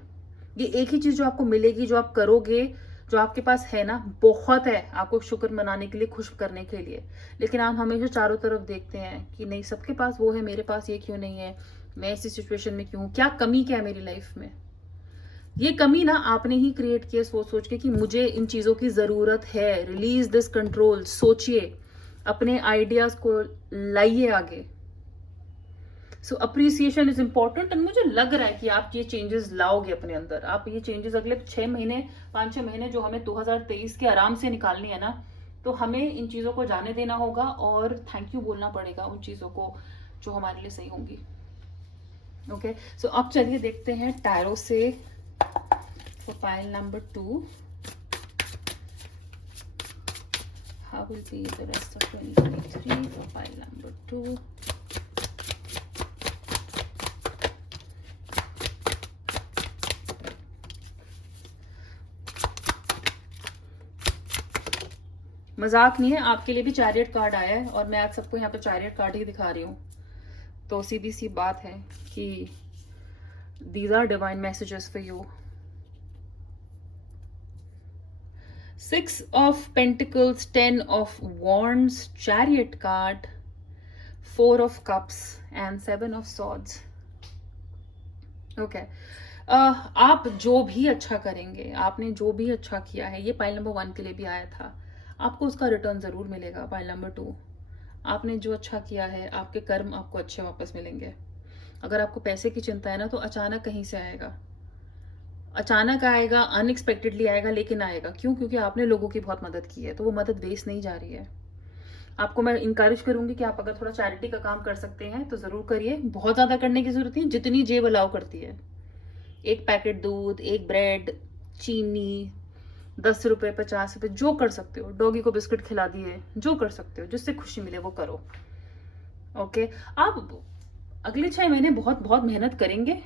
ये एक ही चीज जो आपको मिलेगी, जो आप करोगे, जो आपके पास है ना, बहुत है आपको शुक्र मनाने के लिए, खुश करने के लिए। लेकिन आप हमेशा चारों तरफ देखते हैं कि नहीं, सबके पास वो है, मेरे पास ये क्यों नहीं है, मैं ऐसी सिचुएशन में क्यों हूं, क्या कमी क्या है मेरी लाइफ में। ये कमी ना आपने ही क्रिएट की है सोच सोच के कि मुझे इन चीजों की जरूरत है। रिलीज दिस कंट्रोल, सोचिए, अपने आइडियाज को लाइए आगे। सो अप्रिसिएशन इज इंपॉर्टेंट, एंड मुझे लग रहा है कि आप ये चेंजेस लाओगे अपने अंदर। आप ये चेंजेस अगले 6 महीने, 5-6 महीने जो हमें 2023 के आराम से निकालनी है ना, तो हमें इन चीजों को जाने देना होगा और थैंक यू बोलना पड़ेगा उन चीजों को जो हमारे लिए सही होंगी। ओके, सो अब चलिए देखते हैं टैरो से for pile number 2, how will be the rest of 2023 for pile number 2. मजाक नहीं है, आपके लिए भी चैरियट कार्ड आया है और मैं आज सबको यहाँ पे चैरियट कार्ड ही दिखा रही हूँ। तो सीधी सी बात है कि these are divine messages for you. 6 of Pentacles, 10 of Wands, Chariot card, 4 of Cups and 7 of Swords. Okay. आप जो भी अच्छा करेंगे, आपने जो भी अच्छा किया है, ये पाइल नंबर 1 के लिए भी आया था, आपको उसका रिटर्न जरूर मिलेगा। पाइल नंबर 2, आपने जो अच्छा किया है, आपके कर्म आपको अच्छे वापस मिलेंगे। अगर आपको पैसे की चिंता है ना, तो अचानक कहीं से आएगा, अचानक आएगा, अनएक्सपेक्टेडली आएगा, लेकिन आएगा। क्यों? क्योंकि आपने लोगों की बहुत मदद की है, तो वो मदद वेस्ट नहीं जा रही है। आपको मैं इंकरेज करूंगी कि आप अगर थोड़ा चैरिटी का काम कर सकते हैं तो जरूर करिए। बहुत ज्यादा करने की जरूरत नहीं, जितनी जेब अलाउ करती है। एक पैकेट दूध, एक ब्रेड, चीनी, 10 रुपए, 50 रुपए, जो कर सकते हो, डॉगी को बिस्किट खिला दिए, जो कर सकते हो, जिससे खुशी मिले वो करो। ओके, आप अगले 6 महीने बहुत बहुत मेहनत करेंगे।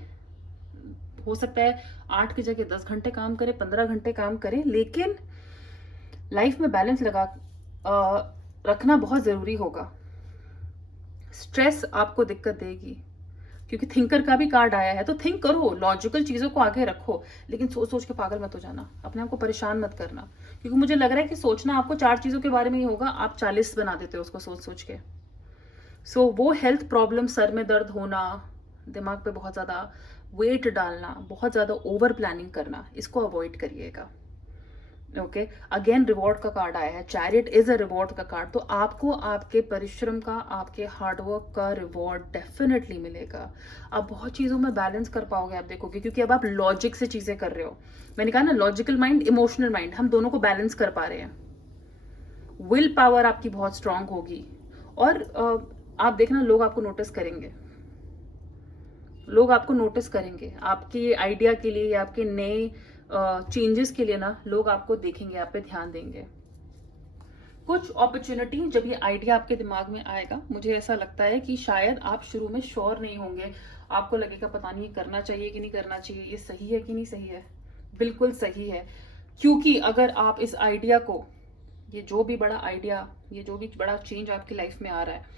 हो सकता है 8 की जगह 10 घंटे काम करें, 15 घंटे काम करें, लेकिन लाइफ में बैलेंस रखना बहुत जरूरी होगा। स्ट्रेस आपको दिक्कत देगी, क्योंकि थिंकर का भी कार्ड आया है। तो थिंक करो, लॉजिकल चीजों को आगे रखो, लेकिन सोच सोच के पागल मत हो जाना, अपने आप को परेशान मत करना। क्योंकि मुझे लग रहा है कि सोचना आपको 4 चीजों के बारे में ही होगा, आप 40 बना देते हो उसको सोच सोच के। सो वो हेल्थ प्रॉब्लम, सर में दर्द होना, दिमाग पे बहुत ज्यादा वेट डालना, बहुत ज्यादा ओवर प्लानिंग करना, इसको अवॉइड करिएगा। ओके, अगेन रिवॉर्ड का कार्ड आया है। चैरियट इज अ रिवॉर्ड का कार्ड, तो आपको आपके परिश्रम का, आपके हार्डवर्क का रिवॉर्ड डेफिनेटली मिलेगा। आप बहुत चीजों में बैलेंस कर पाओगे, आप देखोगे, क्योंकि अब आप लॉजिक से चीजें कर रहे हो। मैंने कहा ना, लॉजिकल माइंड, इमोशनल माइंड, हम दोनों को बैलेंस कर पा रहे हैं। विल पावर आपकी बहुत स्ट्रांग होगी, और आप देखना, लोग आपको नोटिस करेंगे, लोग आपको नोटिस करेंगे आपके आइडिया के लिए या आपके नए चेंजेस के लिए ना। लोग आपको देखेंगे, आप पे ध्यान देंगे। कुछ अपॉर्चुनिटी, जब ये आइडिया आपके दिमाग में आएगा, मुझे ऐसा लगता है कि शायद आप शुरू में श्योर नहीं होंगे, आपको लगेगा पता नहीं करना चाहिए कि नहीं करना चाहिए, ये सही है कि नहीं सही है। बिल्कुल सही है, क्योंकि अगर आप इस आइडिया को, ये जो भी बड़ा आइडिया, ये जो भी बड़ा चेंज आपकी लाइफ में आ रहा है,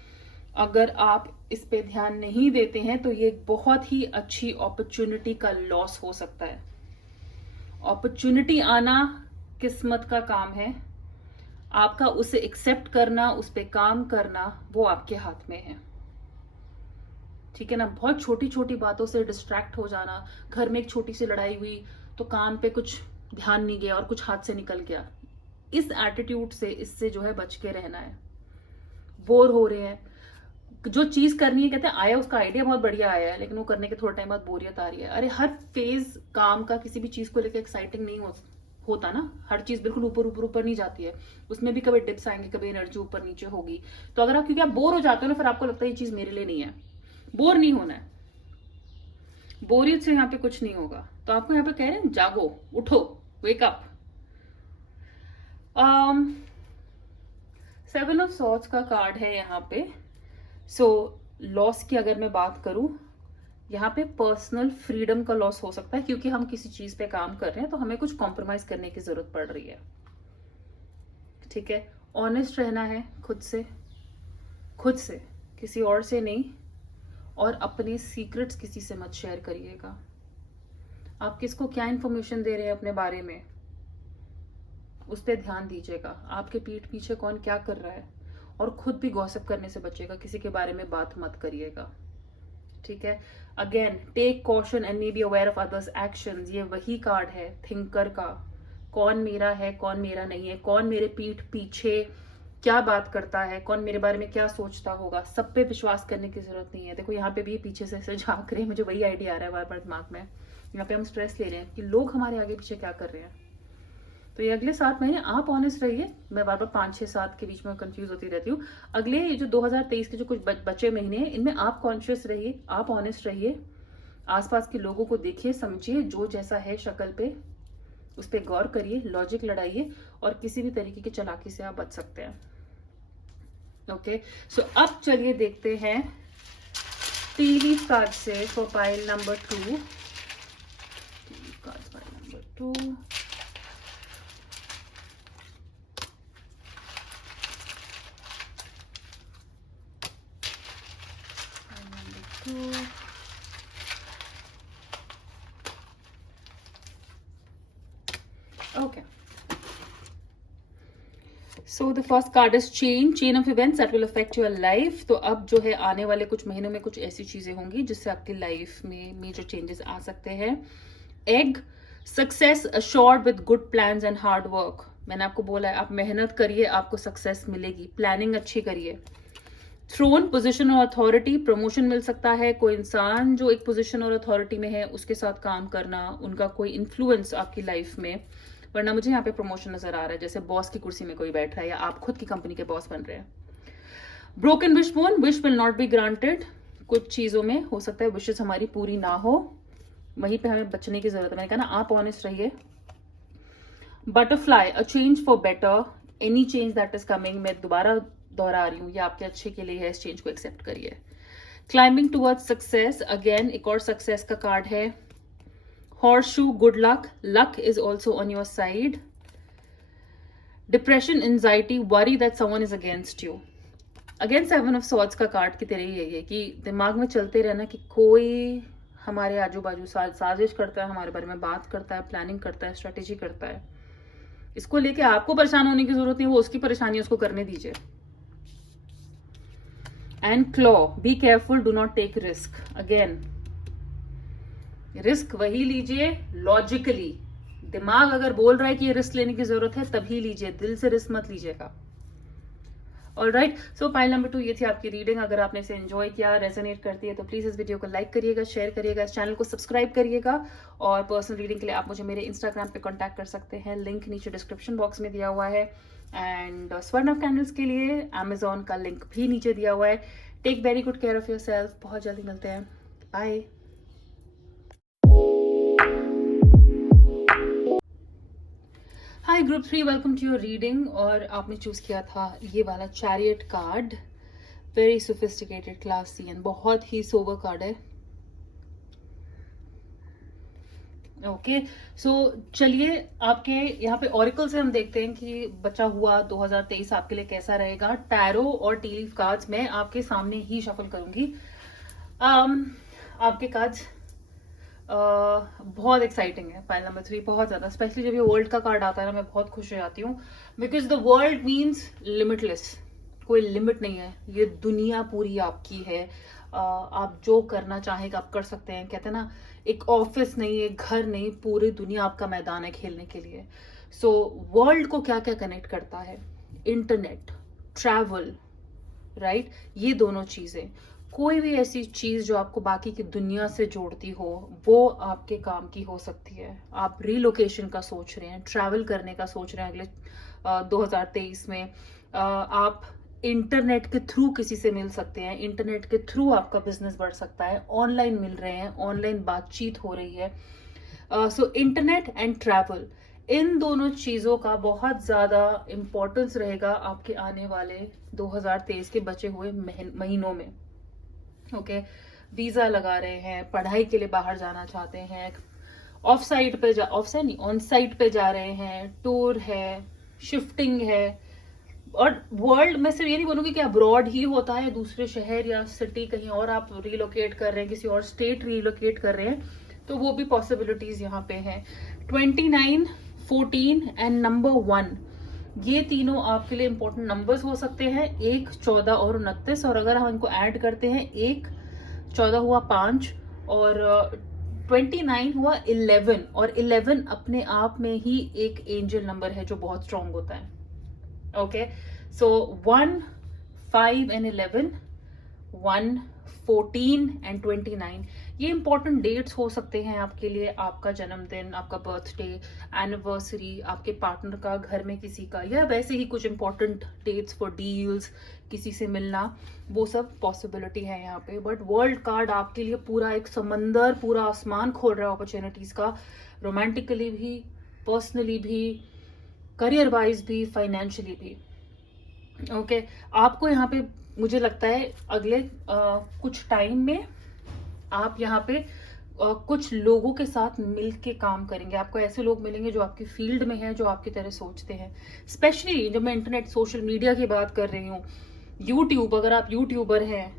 अगर आप इस पे ध्यान नहीं देते हैं तो ये बहुत ही अच्छी अपॉर्चुनिटी का लॉस हो सकता है। अपॉर्चुनिटी आना किस्मत का काम है, आपका उसे एक्सेप्ट करना, उस पे काम करना, वो आपके हाथ में है। ठीक है ना? बहुत छोटी छोटी बातों से डिस्ट्रैक्ट हो जाना, घर में एक छोटी सी लड़ाई हुई तो काम पे कुछ ध्यान नहीं गया और कुछ हाथ से निकल गया, इस एटीट्यूड से, इससे जो है बच के रहना है। बोर हो रहे हैं, जो चीज करनी है, कहते हैं आया, उसका आइडिया बहुत बढ़िया आया है, लेकिन वो करने के थोड़ा टाइम बाद बोरियत आ रही है। अरे हर फेज काम का, किसी भी चीज को लेकर एक्साइटिंग नहीं होता ना। हर चीज बिल्कुल ऊपर ऊपर ऊपर नहीं जाती है, उसमें भी कभी डिप्स आएंगे, कभी एनर्जी ऊपर नीचे होगी। तो अगर आप, क्योंकि आप बोर हो जाते हो ना, फिर आपको लगता है ये चीज मेरे लिए नहीं है। बोर नहीं होना है, बोरियत से यहाँ पे कुछ नहीं होगा। तो आपको यहाँ पे कह रहे हैं जागो, उठो, वेक अप। 7 ऑफ सॉर्ड्स का कार्ड है यहाँ पे। सो लॉस की अगर मैं बात करूं, यहाँ पे पर्सनल फ्रीडम का लॉस हो सकता है, क्योंकि हम किसी चीज पे काम कर रहे हैं तो हमें कुछ कॉम्प्रोमाइज करने की जरूरत पड़ रही है। ठीक है, ऑनेस्ट रहना है खुद से, किसी और से नहीं। और अपने सीक्रेट्स किसी से मत शेयर करिएगा। आप किसको क्या इंफॉर्मेशन दे रहे हैं अपने बारे में, उस पर ध्यान दीजिएगा। आपके पीठ पीछे कौन क्या कर रहा है, और खुद भी गॉसिप करने से बचिएगा, किसी के बारे में बात मत करिएगा। ठीक है, again take caution and may be aware of others actions. ये वही कार्ड है थिंकर का। कौन मेरा है, कौन मेरा नहीं है, कौन मेरे पीठ पीछे क्या बात करता है, कौन मेरे बारे में क्या सोचता होगा, सब पे विश्वास करने की जरूरत नहीं है। देखो यहाँ पे भी पीछे से ऐसे झांक रहे हैं, मुझे वही आइडिया आ रहा है बार बार दिमाग में। यहाँ पे हम स्ट्रेस ले रहे हैं कि लोग हमारे आगे पीछे क्या कर रहे हैं। तो ये अगले 7 महीने आप ऑनेस्ट रहिए। मैं बार बार 5, 6, 7 के बीच में कंफ्यूज होती रहती हूँ। अगले ये जो 2023 के जो कुछ बचे महीने हैं, इनमें आप कॉन्शियस रहिए, आप ऑनेस्ट रहिए। आसपास के लोगों को देखिए, समझिए, जो जैसा है शक्ल पे उस पर गौर करिए, लॉजिक लड़ाइए, और किसी भी तरीके की चालाकी से आप बच सकते हैं। ओके, सो अब चलिए देखते हैं टी लीफ कार्ड से for pile number 2। Card pile number 2। Okay. So the first card is chain of events that will affect your life. तो अब जो है आने वाले कुछ महीनों में कुछ ऐसी चीजें होंगी जिससे आपकी लाइफ में मेजर चेंजेस आ सकते हैं। Egg, success assured with good plans and hard work। मैंने आपको बोला है, आप मेहनत करिए, आपको सक्सेस मिलेगी। प्लानिंग अच्छी करिए। थ्रोन, पोजीशन और अथॉरिटी, प्रमोशन मिल सकता है। कोई इंसान जो एक पोजीशन और अथॉरिटी में है उसके साथ काम करना, उनका कोई इन्फ्लुएंस आपकी लाइफ में। वरना मुझे यहाँ पे प्रमोशन नजर आ रहा है, जैसे बॉस की कुर्सी में कोई बैठ रहा है या आप खुद की कंपनी के बॉस बन रहे हैं। Broken wish bone, wish will not be granted. कुछ चीजों में हो सकता है विशेष हमारी पूरी ना हो, वहीं पे हमें बचने की जरूरत है। मैंने कहा ना, आप ऑनेस्ट रहिए। Butterfly, a change for better, any change that is coming. मैं दोबारा दोहरा रही हूँ, ये आपके अच्छे के लिए है, इस चेंज को एक्सेप्ट करिए। क्लाइंबिंग टुवर्ड्स सक्सेस, अगेन एक और सक्सेस का कार्ड है। Horseshoe, good luck. Luck is also on your side. Depression, anxiety, worry that someone is against you. Again 7 of Swords का कार्ड की तरह यही है कि दिमाग में चलते रहना कि कोई हमारे आजू बाजू साजिश करता है, हमारे बारे में बात करता है, प्लानिंग करता है, स्ट्रेटेजी करता है। इसको लेके आपको परेशान होने की जरूरत नहीं, वो उसकी परेशानी उसको करने दीजिए। And claw, be careful, do not take risk. Again risk वही लीजिए लॉजिकली। दिमाग अगर बोल रहा है कि ये रिस्क लेने की जरूरत है तभी लीजिए, दिल से रिस्क मत लीजिएगा। ऑलराइट, सो पाइल नंबर 2 ये थी आपकी रीडिंग। अगर आपने इसे एंजॉय किया, रेजोनेट करती है, तो प्लीज इस वीडियो को लाइक करिएगा, शेयर करिएगा, इस चैनल को सब्सक्राइब करिएगा। और पर्सनल रीडिंग के लिए आप मुझे मेरे इंस्टाग्राम पे कांटेक्ट कर सकते हैं, लिंक नीचे डिस्क्रिप्शन बॉक्स में दिया हुआ है। एंड स्वर्ण ऑफ कैंडल्स के लिए अमेजोन का लिंक भी नीचे दिया हुआ है। Take very good care of your self. बहुत जल्दी मिलते हैं, bye. Hi group 3, welcome to your reading. और आपने चूज किया था ये वाला chariot card. Very sophisticated, classy and बहुत ही सोबर कार्ड है। ओके, सो चलिए आपके यहाँ पे ऑरिकल से हम देखते हैं कि बचा हुआ 2023 आपके लिए कैसा रहेगा। टैरो और टी लीफ कार्ड्स मैं आपके सामने ही शफल करूंगी। आपके कार्ड्स बहुत एक्साइटिंग है। फाइल नंबर 3 बहुत ज्यादा, स्पेशली जब ये वर्ल्ड का कार्ड आता है ना, मैं बहुत खुश हो जाती हूँ। Because the world means limitless, कोई लिमिट नहीं है। ये दुनिया पूरी आपकी है। आप जो करना चाहें आप कर सकते हैं। कहते हैं ना, एक ऑफिस नहीं, एक घर नहीं, पूरी दुनिया आपका मैदान है खेलने के लिए। सो वर्ल्ड को क्या क्या कनेक्ट करता है? इंटरनेट, ट्रैवल, राइट, ये दोनों चीजें। कोई भी ऐसी चीज जो आपको बाकी की दुनिया से जोड़ती हो, वो आपके काम की हो सकती है। आप रीलोकेशन का सोच रहे हैं, ट्रैवल करने का सोच रहे हैं अगले 2023 में। आप इंटरनेट के थ्रू किसी से मिल सकते हैं, इंटरनेट के थ्रू आपका बिजनेस बढ़ सकता है, ऑनलाइन मिल रहे हैं, ऑनलाइन बातचीत हो रही है। सो इंटरनेट एंड ट्रैवल, इन दोनों चीज़ों का बहुत ज़्यादा इम्पोर्टेंस रहेगा आपके आने वाले 2023 के बचे हुए महीनों में। ओके, वीज़ा लगा रहे हैं, पढ़ाई के लिए बाहर जाना चाहते हैं, ऑफ साइट नहीं, ऑन साइट पे जा रहे हैं, टूर है, शिफ्टिंग है। और वर्ल्ड में सिर्फ ये नहीं बोलूँगी कि अब्रॉड ही होता है, दूसरे शहर या सिटी कहीं और आप रिलोकेट कर रहे हैं, किसी और स्टेट रिलोकेट कर रहे हैं, तो वो भी पॉसिबिलिटीज यहाँ पे हैं। 29, 14 एंड नंबर 1, ये तीनों आपके लिए इंपॉर्टेंट नंबर्स हो सकते हैं। 1, 14 और 29, और अगर हम इनको ऐड करते हैं, 1, 14 हुआ 5 और 29 हुआ 11, और 11 अपने आप में ही एक एंजल नंबर है जो बहुत स्ट्रांग होता है। ओके, सो 1, 5 एंड 11, 1, 14 एंड 29, ये इंपॉर्टेंट डेट्स हो सकते हैं आपके लिए। आपका जन्मदिन, आपका बर्थडे, एनिवर्सरी, आपके पार्टनर का, घर में किसी का, या वैसे ही कुछ इंपॉर्टेंट डेट्स फॉर डील्स, किसी से मिलना, वो सब पॉसिबिलिटी है यहाँ पे। बट वर्ल्ड कार्ड आपके लिए पूरा एक समंदर, पूरा आसमान खोल रहा है अपॉर्चुनिटीज का, रोमांटिकली भी, पर्सनली भी, करियर वाइज भी, फाइनेंशियली भी। ओके, आपको यहाँ पे मुझे लगता है अगले कुछ टाइम में आप यहाँ पे कुछ लोगों के साथ मिल के काम करेंगे। आपको ऐसे लोग मिलेंगे जो आपकी फील्ड में हैं, जो आपकी तरह सोचते हैं। स्पेशली जब मैं इंटरनेट सोशल मीडिया की बात कर रही हूँ, यूट्यूब, अगर आप यूट्यूबर हैं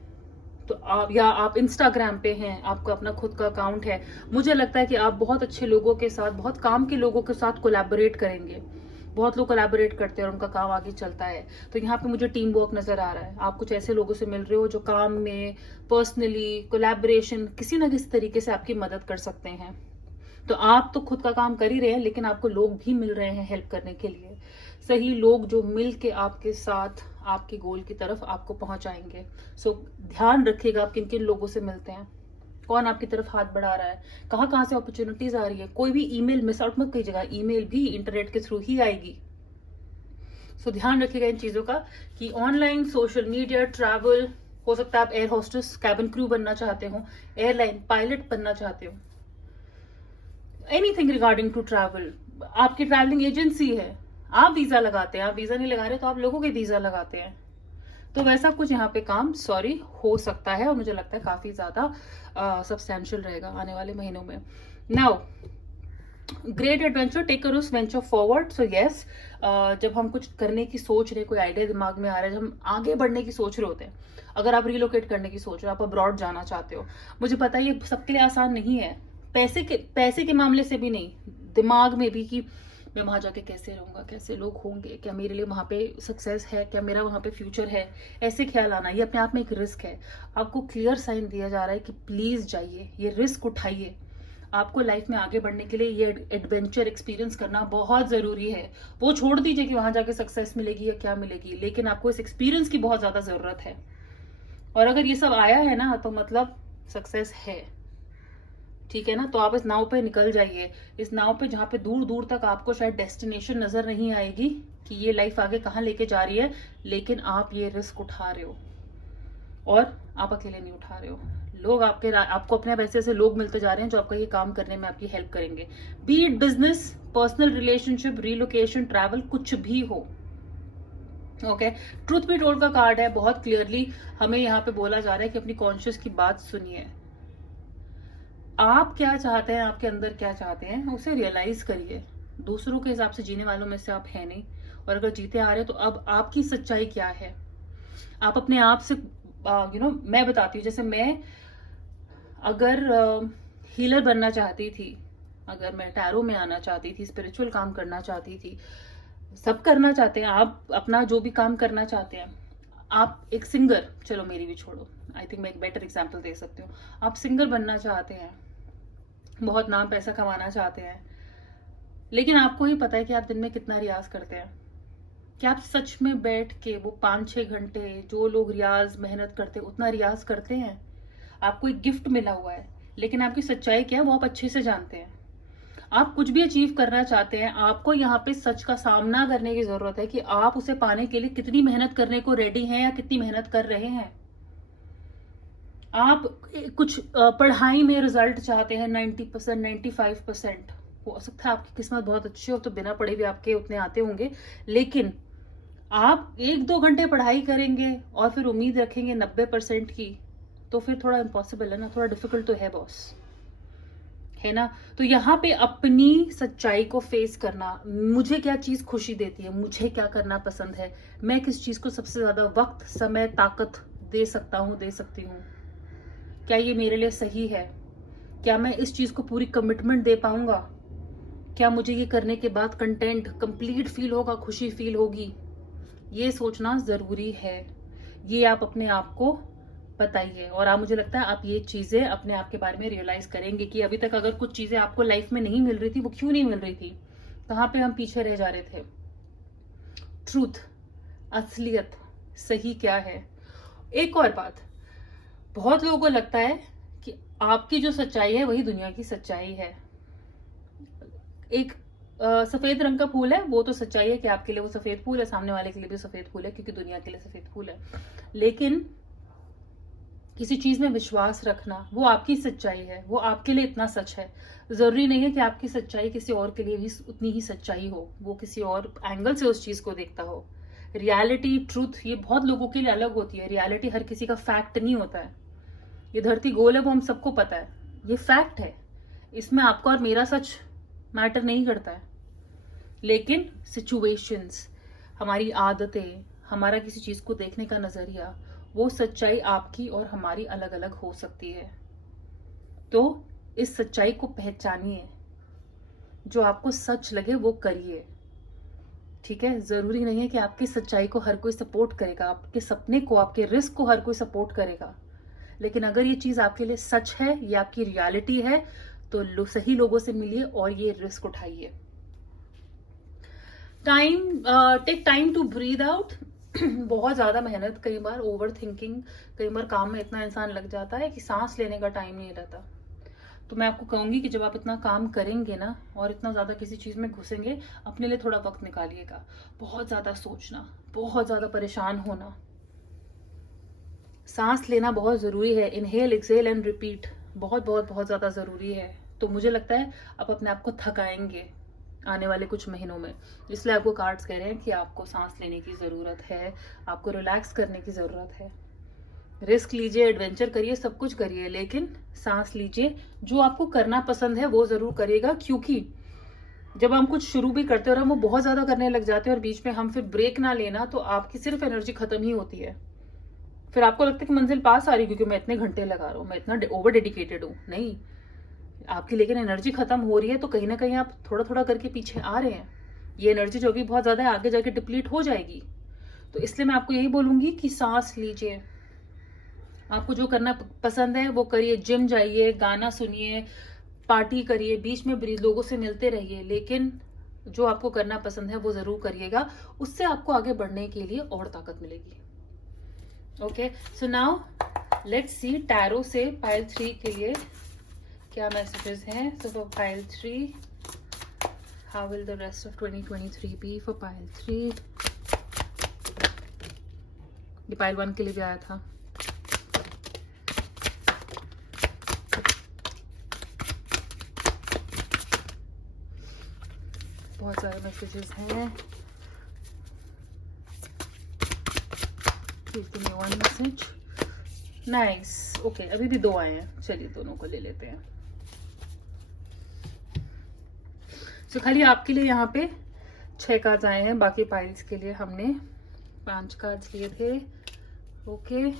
तो आप, या आप इंस्टाग्राम पे हैं, आपका अपना खुद का अकाउंट है, मुझे लगता है कि आप बहुत अच्छे लोगों के साथ, बहुत काम के लोगों के साथ कोलैबोरेट करेंगे। बहुत लोग कोलैबोरेट करते हैं और उनका काम आगे चलता है। तो यहाँ पे मुझे टीम वर्क नजर आ रहा है। आप कुछ ऐसे लोगों से मिल रहे हो जो काम में, पर्सनली, कोलैबोरेशन, किसी ना किसी तरीके से आपकी मदद कर सकते हैं। तो आप तो खुद का काम कर ही रहे हैं, लेकिन आपको लोग भी मिल रहे हैं हेल्प करने के लिए, सही लोग जो मिल के आपके साथ आपके गोल की तरफ आपको पहुंचाएंगे। सो ध्यान रखिएगा आप किन किन लोगों से मिलते हैं, कौन आपकी तरफ हाथ बढ़ा रहा है, कहाँ कहाँ से अपॉर्चुनिटीज आ रही है। कोई भी ईमेल मिस आउट मत कीजिएगा, ईमेल भी इंटरनेट के थ्रू ही आएगी। सो ध्यान रखिएगा इन चीजों का कि ऑनलाइन, सोशल मीडिया, ट्रैवल, हो सकता है आप एयर होस्टेस, कैबिन क्रू बनना चाहते हो, एयरलाइन पायलट बनना चाहते हो, एनीथिंग रिगार्डिंग टू ट्रैवल, आपकी ट्रैवलिंग एजेंसी है, आप वीजा लगाते हैं, आप वीजा नहीं लगा रहे तो आप लोगों के वीजा लगाते हैं, तो वैसा कुछ यहाँ पे काम हो सकता है, और मुझे लगता है काफी ज्यादा सब्सटैंशियल रहेगा आने वाले महीनों में। Now, great adventure, take a risk, venture forward. So yes, जब हम कुछ करने की सोच रहे, कोई आइडिया दिमाग में आ रहा है, जब हम आगे बढ़ने की सोच रहे होते हैं, अगर आप रिलोकेट करने की सोच रहे हो, आप अब्रॉड जाना चाहते हो, मुझे पता है ये सबके लिए आसान नहीं है, पैसे के मामले से भी नहीं, दिमाग में भी, कि मैं वहां जाके कैसे रहूंगा, कैसे लोग होंगे, क्या मेरे लिए वहां पे सक्सेस है, क्या मेरा वहां पे फ्यूचर है, ऐसे ख्याल आना, ये अपने आप में एक रिस्क है। आपको क्लियर साइन दिया जा रहा है कि प्लीज जाइए, ये रिस्क उठाइए। आपको लाइफ में आगे बढ़ने के लिए ये एडवेंचर एक्सपीरियंस करना बहुत जरूरी है। वो छोड़ दीजिए कि वहां जाके सक्सेस मिलेगी या क्या मिलेगी, लेकिन आपको इस एक्सपीरियंस की बहुत ज्यादा जरूरत है। और अगर ये सब आया है ना, तो मतलब सक्सेस है, ठीक है ना। तो आप इस नाव पे निकल जाइए, इस नाव पे जहाँ पे दूर दूर तक आपको शायद डेस्टिनेशन नजर नहीं आएगी कि ये लाइफ आगे कहाँ लेके जा रही है, लेकिन आप ये रिस्क उठा रहे हो, और आप अकेले नहीं उठा रहे हो। लोग आपको अपने वैसे ऐसे लोग मिलते जा रहे हैं जो आपका ये काम करने में आपकी हेल्प करेंगे, B it business, personal relationship, relocation, travel, कुछ भी हो। ओके, ट्रूथ बी टोल्ड का कार्ड है, बहुत क्लियरली हमें यहाँ पे बोला जा रहा है कि अपनी कॉन्शियस की बात सुनिए। आप क्या चाहते हैं, आपके अंदर क्या चाहते हैं, उसे रियलाइज करिए। दूसरों के हिसाब से जीने वालों में से आप है नहीं, और अगर जीते आ रहे तो अब आपकी सच्चाई क्या है। आप अपने आप से मैं बताती हूँ, जैसे मैं अगर हीलर बनना चाहती थी, अगर मैं टैरो में आना चाहती थी, स्पिरिचुअल काम करना चाहती थी, सब करना चाहते हैं, आप अपना जो भी काम करना चाहते हैं, आप एक सिंगर, चलो मेरी भी छोड़ो, आई थिंक मैं एक बेटर एग्जांपल दे सकती हूँ, आप सिंगर बनना चाहते हैं, बहुत नाम पैसा कमाना चाहते हैं, लेकिन आपको ही पता है कि आप दिन में कितना रियाज करते हैं, कि आप सच में बैठ के वो 5-6 घंटे जो लोग रियाज मेहनत करते हैं उतना रियाज करते हैं। आपको एक गिफ्ट मिला हुआ है, लेकिन आपकी सच्चाई क्या है वो आप अच्छे से जानते हैं। आप कुछ भी अचीव करना चाहते हैं, आपको यहाँ पे सच का सामना करने की जरूरत है कि आप उसे पाने के लिए कितनी मेहनत करने को रेडी हैं या कितनी मेहनत कर रहे हैं। आप कुछ पढ़ाई में रिजल्ट चाहते हैं 90%, 95%, हो सकता है आपकी किस्मत बहुत अच्छी हो तो बिना पढ़े भी आपके उतने आते होंगे, लेकिन आप 1-2 घंटे पढ़ाई करेंगे और फिर उम्मीद रखेंगे 90% की, तो फिर थोड़ा इम्पॉसिबल है ना, थोड़ा डिफिकल्ट तो है बॉस, है ना। तो यहाँ पे अपनी सच्चाई को फेस करना, मुझे क्या चीज खुशी देती है, मुझे क्या करना पसंद है, मैं किस चीज को सबसे ज्यादा वक्त, समय, ताकत दे सकता हूँ, दे सकती हूँ, क्या ये मेरे लिए सही है, क्या मैं इस चीज को पूरी कमिटमेंट दे पाऊंगा, क्या मुझे ये करने के बाद कंटेंट कंप्लीट फील होगा, खुशी फील होगी, ये सोचना जरूरी है। ये आप अपने आप को बताइए, और आप, मुझे लगता है आप ये चीजें अपने आप के बारे में रियलाइज करेंगे कि अभी तक अगर कुछ चीजें आपको लाइफ में नहीं मिल रही थी, वो क्यों नहीं मिल रही थी, कहाँ पे हम पीछे रह जा रहे थे। ट्रूथ, असलियत, सही क्या है। एक और बात, बहुत लोगों को लगता है कि आपकी जो सच्चाई है वही दुनिया की सच्चाई है। एक सफेद रंग का फूल है, वो तो सच्चाई है कि आपके लिए वो सफेद फूल है, सामने वाले के लिए भी सफेद फूल है, क्योंकि दुनिया के लिए सफेद फूल है। लेकिन किसी चीज में विश्वास रखना, वो आपकी सच्चाई है, वो आपके लिए इतना सच है। जरूरी नहीं है कि आपकी सच्चाई किसी और के लिए भी उतनी ही सच्चाई हो, वो किसी और एंगल से उस चीज को देखता हो। रियलिटी, ट्रूथ, ये बहुत लोगों के लिए अलग होती है। रियलिटी हर किसी का फैक्ट नहीं होता है। ये धरती गोल है, वो हम सबको पता है, ये फैक्ट है, इसमें आपका और मेरा सच मैटर नहीं करता है। लेकिन सिचुएशंस, हमारी आदतें, हमारा किसी चीज को देखने का नजरिया, वो सच्चाई आपकी और हमारी अलग अलग हो सकती है। तो इस सच्चाई को पहचानिए, जो आपको सच लगे वो करिए, ठीक है। जरूरी नहीं है कि आपकी सच्चाई को हर कोई सपोर्ट करेगा, आपके सपने को, आपके रिस्क को हर कोई सपोर्ट करेगा, लेकिन अगर ये चीज आपके लिए सच है, ये आपकी रियलिटी है, तो सही लोगों से मिलिए और ये रिस्क उठाइए। Take time to breathe out. बहुत ज्यादा मेहनत, कई बार ओवर थिंकिंग, कई बार काम में इतना इंसान लग जाता है कि सांस लेने का टाइम नहीं रहता। तो मैं आपको कहूंगी कि जब आप इतना काम करेंगे ना और इतना ज्यादा किसी चीज में घुसेंगे, अपने लिए थोड़ा वक्त निकालिएगा। बहुत ज्यादा सोचना, बहुत ज्यादा परेशान होना, सांस लेना बहुत जरूरी है। इनहेल, एक्सेल एंड रिपीट बहुत बहुत बहुत ज्यादा जरूरी है। तो मुझे लगता है आप अपने आप को थकाएंगे आने वाले कुछ महीनों में, इसलिए आपको कार्ड्स कह रहे हैं कि आपको सांस लेने की जरूरत है, आपको रिलैक्स करने की जरूरत है। रिस्क लीजिए, एडवेंचर करिए, सब कुछ करिए, लेकिन सांस लीजिए। जो आपको करना पसंद है वो जरूर करिएगा, क्योंकि जब हम कुछ शुरू भी करते हैं और हम वो बहुत ज्यादा करने लग जाते हैं और बीच में हम फिर ब्रेक ना लेना, तो आपकी सिर्फ एनर्जी खत्म ही होती है। फिर आपको लगता है कि मंजिल पास आ रही, क्योंकि मैं इतने घंटे लगा रहा हूँ, मैं इतना ओवर डेडिकेटेड हूँ। नहीं, आपकी लेकिन एनर्जी खत्म हो रही है, तो कहीं ना कहीं आप थोड़ा थोड़ा करके पीछे आ रहे हैं। ये एनर्जी जो भी बहुत ज्यादा है, आगे जाके डिप्लीट हो जाएगी। तो इसलिए मैं आपको यही बोलूंगी कि सांस लीजिए, आपको जो करना पसंद है वो करिए, जिम जाइए, गाना सुनिए, पार्टी करिए, बीच में लोगों से मिलते रहिए, लेकिन जो आपको करना पसंद है वो जरूर करिएगा। उससे आपको आगे बढ़ने के लिए और ताकत मिलेगी। Okay, so now let's see tarot से पाइल 3 के लिए क्या मैसेजेस हैं। So for pile 3, how will the rest of 2023 be for pile 3। ये पाइल 1 के लिए भी आया था। बहुत सारे मैसेजेस हैं। One message, nice. ओके, अभी भी 2 आए हैं, चलिए दोनों को ले लेते हैं। तो खाली आपके लिए यहाँ पे 6 कार्ड्स आए हैं, बाकी पाइल्स के लिए हमने 5 कार्ड्स लिए थे। Okay,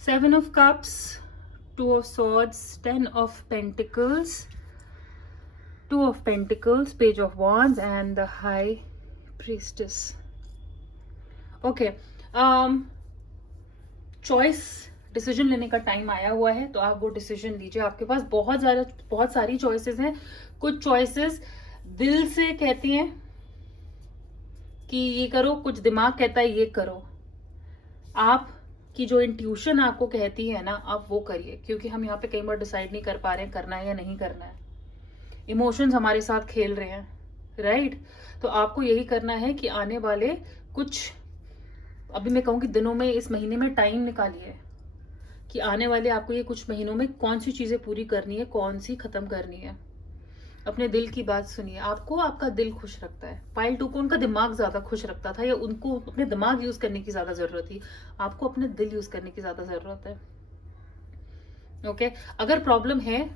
7 of cups, 2 of swords, 10 of pentacles, 2 of Pentacles, Page of Wands and the High Priestess. Okay, choice, decision लेने का टाइम आया हुआ है, तो आप वो डिसीजन लीजिए। आपके पास बहुत सारी चॉइसेस हैं। कुछ चॉइसेस दिल से कहती हैं कि ये करो, कुछ दिमाग कहता है ये करो। आपकी कि जो इंट्यूशन आपको कहती है ना, आप वो करिए, क्योंकि हम यहाँ पे कई बार डिसाइड नहीं कर पा रहे हैं करना है या नहीं करना है। इमोशंस हमारे साथ खेल रहे हैं, राइट? तो आपको यही करना है कि आने वाले कुछ, अभी मैं कहूँ कि दिनों में, इस महीने में टाइम निकालिए कि आने वाले आपको ये कुछ महीनों में कौन सी चीजें पूरी करनी है, कौन सी खत्म करनी है। अपने दिल की बात सुनिए। आपको आपका दिल खुश रखता है। पाइल 2 को उनका दिमाग ज्यादा खुश रखता था, या उनको अपने दिमाग यूज करने की ज्यादा जरूरत थी। आपको अपने दिल यूज करने की ज्यादा जरूरत है। ओके? अगर प्रॉब्लम है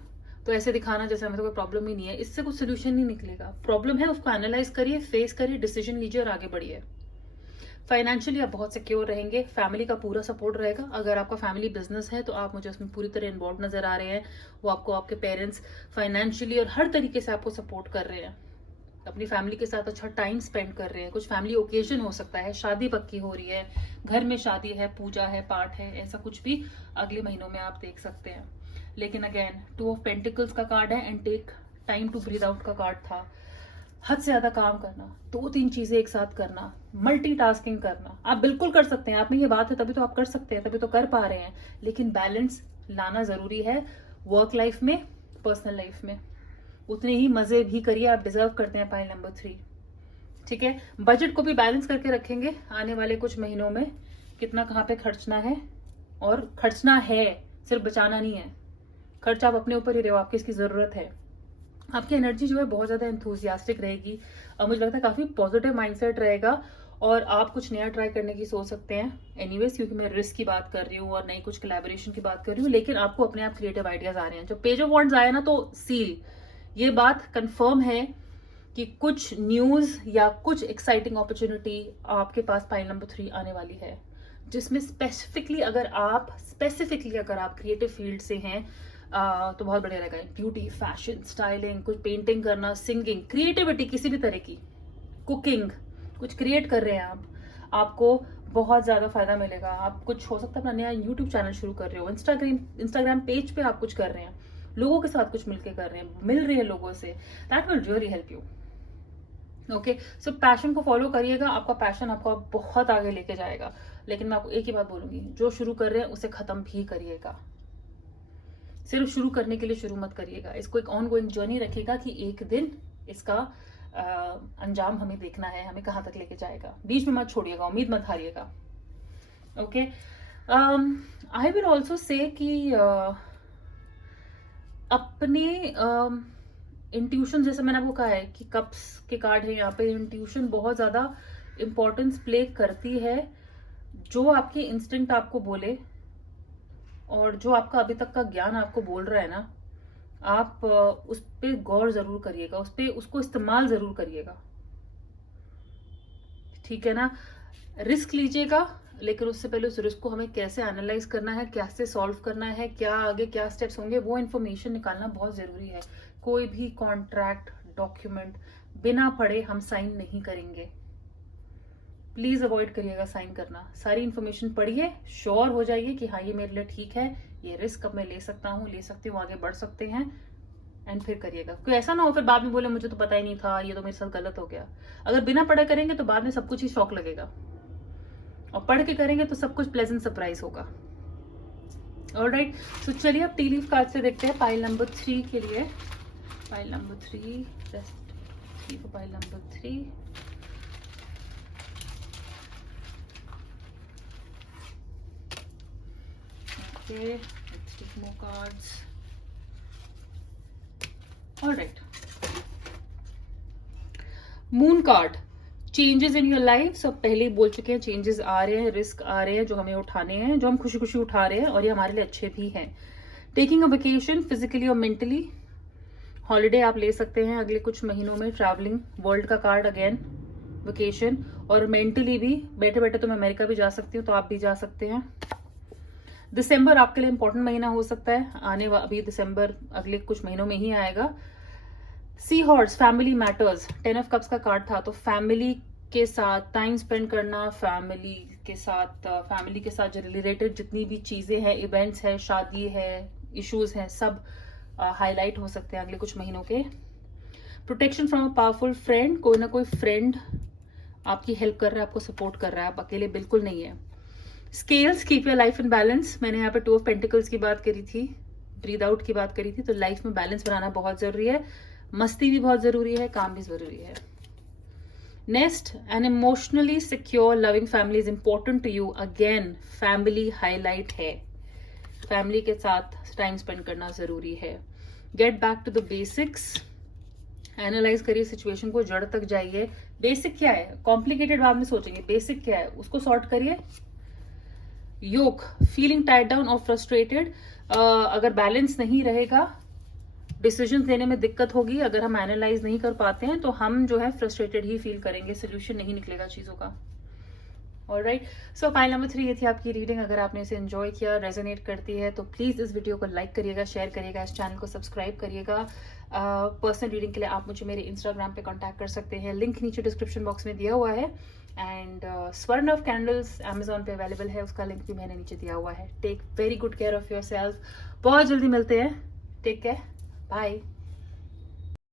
तो ऐसे दिखाना जैसे हमें तो कोई प्रॉब्लम ही नहीं है, इससे कुछ सोल्यूशन नहीं निकलेगा। प्रॉब्लम है, उसको एनालाइज करिए, फेस करिए, डिसीजन लीजिए और आगे बढ़िए। फाइनेंशियली आप बहुत सिक्योर रहेंगे, फैमिली का पूरा सपोर्ट रहेगा। अगर आपका फैमिली बिजनेस है तो आप मुझे उसमें पूरी तरह इन्वॉल्व नजर आ रहे हैं। वो आपको, आपके पेरेंट्स फाइनेंशियली और हर तरीके से आपको सपोर्ट कर रहे हैं। अपनी फैमिली के साथ अच्छा टाइम स्पेंड कर रहे हैं। कुछ फैमिली ओकेजन हो सकता है, शादी पक्की हो रही है, घर में शादी है, पूजा है, पाठ है, ऐसा कुछ भी अगले महीनों में आप देख सकते हैं। लेकिन अगेन 2 ऑफ पेंटिकल्स का कार्ड है and take time to breathe out का कार्ड था। हद से ज्यादा काम करना, 2-3 चीजें एक साथ करना, मल्टीटास्किंग करना, आप बिल्कुल कर सकते हैं। आप में ये बात है तभी तो आप कर सकते हैं, तभी तो कर पा रहे हैं। लेकिन बैलेंस लाना जरूरी है, वर्क लाइफ में, पर्सनल लाइफ में। उतने ही मजे भी करिए, आप डिजर्व करते हैं। पाइल नंबर 3, ठीक है? बजट को भी बैलेंस करके रखेंगे आने वाले कुछ महीनों में, कितना कहाँ पे खर्चना है। और खर्चना है, सिर्फ बचाना नहीं है। खर्च आप अपने ऊपर ही रहे हो, आपकी इसकी जरूरत है। आपकी एनर्जी जो है बहुत ज्यादा एंथुसियास्टिक रहेगी, और मुझे लगता है काफी पॉजिटिव माइंडसेट रहेगा, और आप कुछ नया ट्राई करने की सोच सकते हैं। एनीवेज, क्योंकि मैं रिस्क की बात कर रही हूँ और नई कुछ कोलैबोरेशन की बात कर रही हूँ, लेकिन आपको अपने आप क्रिएटिव आइडियाज आ रहे हैं। जो पेज ऑफ वॉन्ड्स आया ना, तो सील, ये बात कंफर्म है कि कुछ न्यूज या कुछ एक्साइटिंग अपॉर्चुनिटी आपके पास पाइल नंबर 3 आने वाली है, जिसमें स्पेसिफिकली अगर आप क्रिएटिव फील्ड से हैं तो बहुत बढ़िया रहेगा। ब्यूटी, फैशन, स्टाइलिंग, कुछ पेंटिंग करना, सिंगिंग, क्रिएटिविटी किसी भी तरह की, कुकिंग, कुछ क्रिएट कर रहे हैं आप, आपको बहुत ज्यादा फायदा मिलेगा। आप कुछ, हो सकता है अपना नया यूट्यूब चैनल शुरू कर रहे हो, इंस्टाग्राम पेज पे आप कुछ कर रहे हैं, लोगों के साथ कुछ मिलके कर रहे हैं, मिल रही है लोगों से, that will really help you. Okay? So passion को फॉलो करिएगा, आपका पैशन आपको बहुत आगे लेके जाएगा। लेकिन मैं आपको एक ही बात बोलूंगी, जो शुरू कर रहे हैं उसे खत्म भी करिएगा। सिर्फ शुरू करने के लिए शुरू मत करिएगा, इसको एक ऑन गोइंग जर्नी रखिएगा कि एक दिन इसका अंजाम हमें देखना है, हमें कहाँ तक लेके जाएगा। बीच में मत छोड़िएगा, उम्मीद मत हारिएगा। Okay? I will also say कि अपने इंट्यूशन, जैसे मैंने आपको कहा है कि कप्स के कार्ड है यहाँ पे, इंट्यूशन बहुत ज्यादा इंपॉर्टेंस प्ले करती है। जो आपके इंस्टिंक्ट आपको बोले और जो आपका अभी तक का ज्ञान आपको बोल रहा है ना, आप उस पर गौर जरूर करिएगा, उसको इस्तेमाल जरूर करिएगा, ठीक है ना? रिस्क लीजिएगा, लेकिन उससे पहले उस रिस्क को हमें कैसे एनालाइज करना है, कैसे सॉल्व करना है, क्या आगे क्या स्टेप्स होंगे, वो इन्फॉर्मेशन निकालना बहुत जरूरी है। कोई भी कॉन्ट्रैक्ट, डॉक्यूमेंट बिना पढ़े हम साइन नहीं करेंगे। प्लीज अवॉइड करिएगा साइन करना। सारी इन्फॉर्मेशन पढ़िए, श्योर हो जाइए कि हाँ ये मेरे लिए ठीक है, ये रिस्क अब मैं ले सकता हूँ, ले सकती हूँ, आगे बढ़ सकते हैं, एंड फिर करिएगा। कोई ऐसा ना हो फिर बाद में बोले मुझे तो पता ही नहीं था, ये तो मेरे साथ गलत हो गया। अगर बिना पढ़े करेंगे तो बाद में सब कुछ ही शौक लगेगा, और पढ़ के करेंगे तो सब कुछ प्लेजेंट सरप्राइज होगा। ऑलराइट, तो चलिए अब टी लीफ कार्ड से देखते हैं पाइल नंबर 3 के लिए। Pile number 3, pile number 3। Okay, let's take more cards. All right. Moon card, changes in your life. सब पहले ही बोल चुके हैं, चेंजेस आ रहे हैं, रिस्क आ रहे हैं जो हमें उठाने हैं, जो हम खुशी खुशी उठा रहे हैं, और ये हमारे लिए अच्छे भी हैं। टेकिंग अ वेकेशन, फिजिकली और मेंटली, हॉलीडे आप ले सकते हैं अगले कुछ महीनों में। ट्रैवलिंग, वर्ल्ड का कार्ड अगेन, वेकेशन, और मेंटली भी बैठे बैठे तो मैं अमेरिका भी जा सकती हूँ, तो आप भी जा सकते हैं। दिसंबर आपके लिए इंपॉर्टेंट महीना हो सकता है, अभी दिसंबर अगले कुछ महीनों में ही आएगा। Sea horse, family matters, 10 of cups का कार्ड था, तो फैमिली के साथ टाइम स्पेंड करना, फैमिली के साथ जो रिलेटेड जितनी भी चीजें हैं, इवेंट्स है, शादी है, इश्यूज हैं, सब हाईलाइट हो सकते हैं अगले कुछ महीनों के। Protection from a powerful friend, कोई ना कोई फ्रेंड आपकी हेल्प कर रहा है, आपको सपोर्ट कर रहा है, आप अकेले बिल्कुल नहीं है। Scales keep your life in balance. मैंने यहाँ पे 2 ऑफ पेंटिकल्स की बात करी थी, ब्रीद आउट की बात करी थी, तो लाइफ में बैलेंस बनाना बहुत जरूरी है। मस्ती भी बहुत जरूरी है, काम भी जरूरी है। Next, an emotionally secure loving family is important to you. Again family highlight है, फैमिली के साथ टाइम स्पेंड करना जरूरी है। Get back to the basics, analyze करिए सिचुएशन को, जड़ तक जाइए। बेसिक क्या है, कॉम्प्लिकेटेड बाद में सोचेंगे, बेसिक क्या है उसको सॉर्ट करिए। योक, फीलिंग टाइड डाउन और फ्रस्ट्रेटेड, अगर बैलेंस नहीं रहेगा, डिसीजन लेने में दिक्कत होगी। अगर हम एनालाइज नहीं कर पाते हैं तो हम जो है फ्रस्ट्रेटेड ही फील करेंगे, सोल्यूशन नहीं निकलेगा चीजों का। ऑलराइट, सो पाइल नंबर 3 ये थी आपकी रीडिंग। अगर आपने इसे एंजॉय किया, रेजोनेट करती है, तो प्लीज इस वीडियो को लाइक करिएगा, शेयर करिएगा, इस चैनल को सब्सक्राइब करिएगा। पर्सनल रीडिंग के लिए आप मुझे मेरे इंस्टाग्राम पे कांटेक्ट कर सकते हैं, लिंक नीचे डिस्क्रिप्शन बॉक्स में दिया हुआ है। एंड स्वर्णव कैंडल्स अमेजोन पे अवेलेबल है, उसका लिंक भी मैंने नीचे दिया हुआ है। Take very good care of your self. बहुत जल्दी मिलते हैं, टेक केयर, बाय।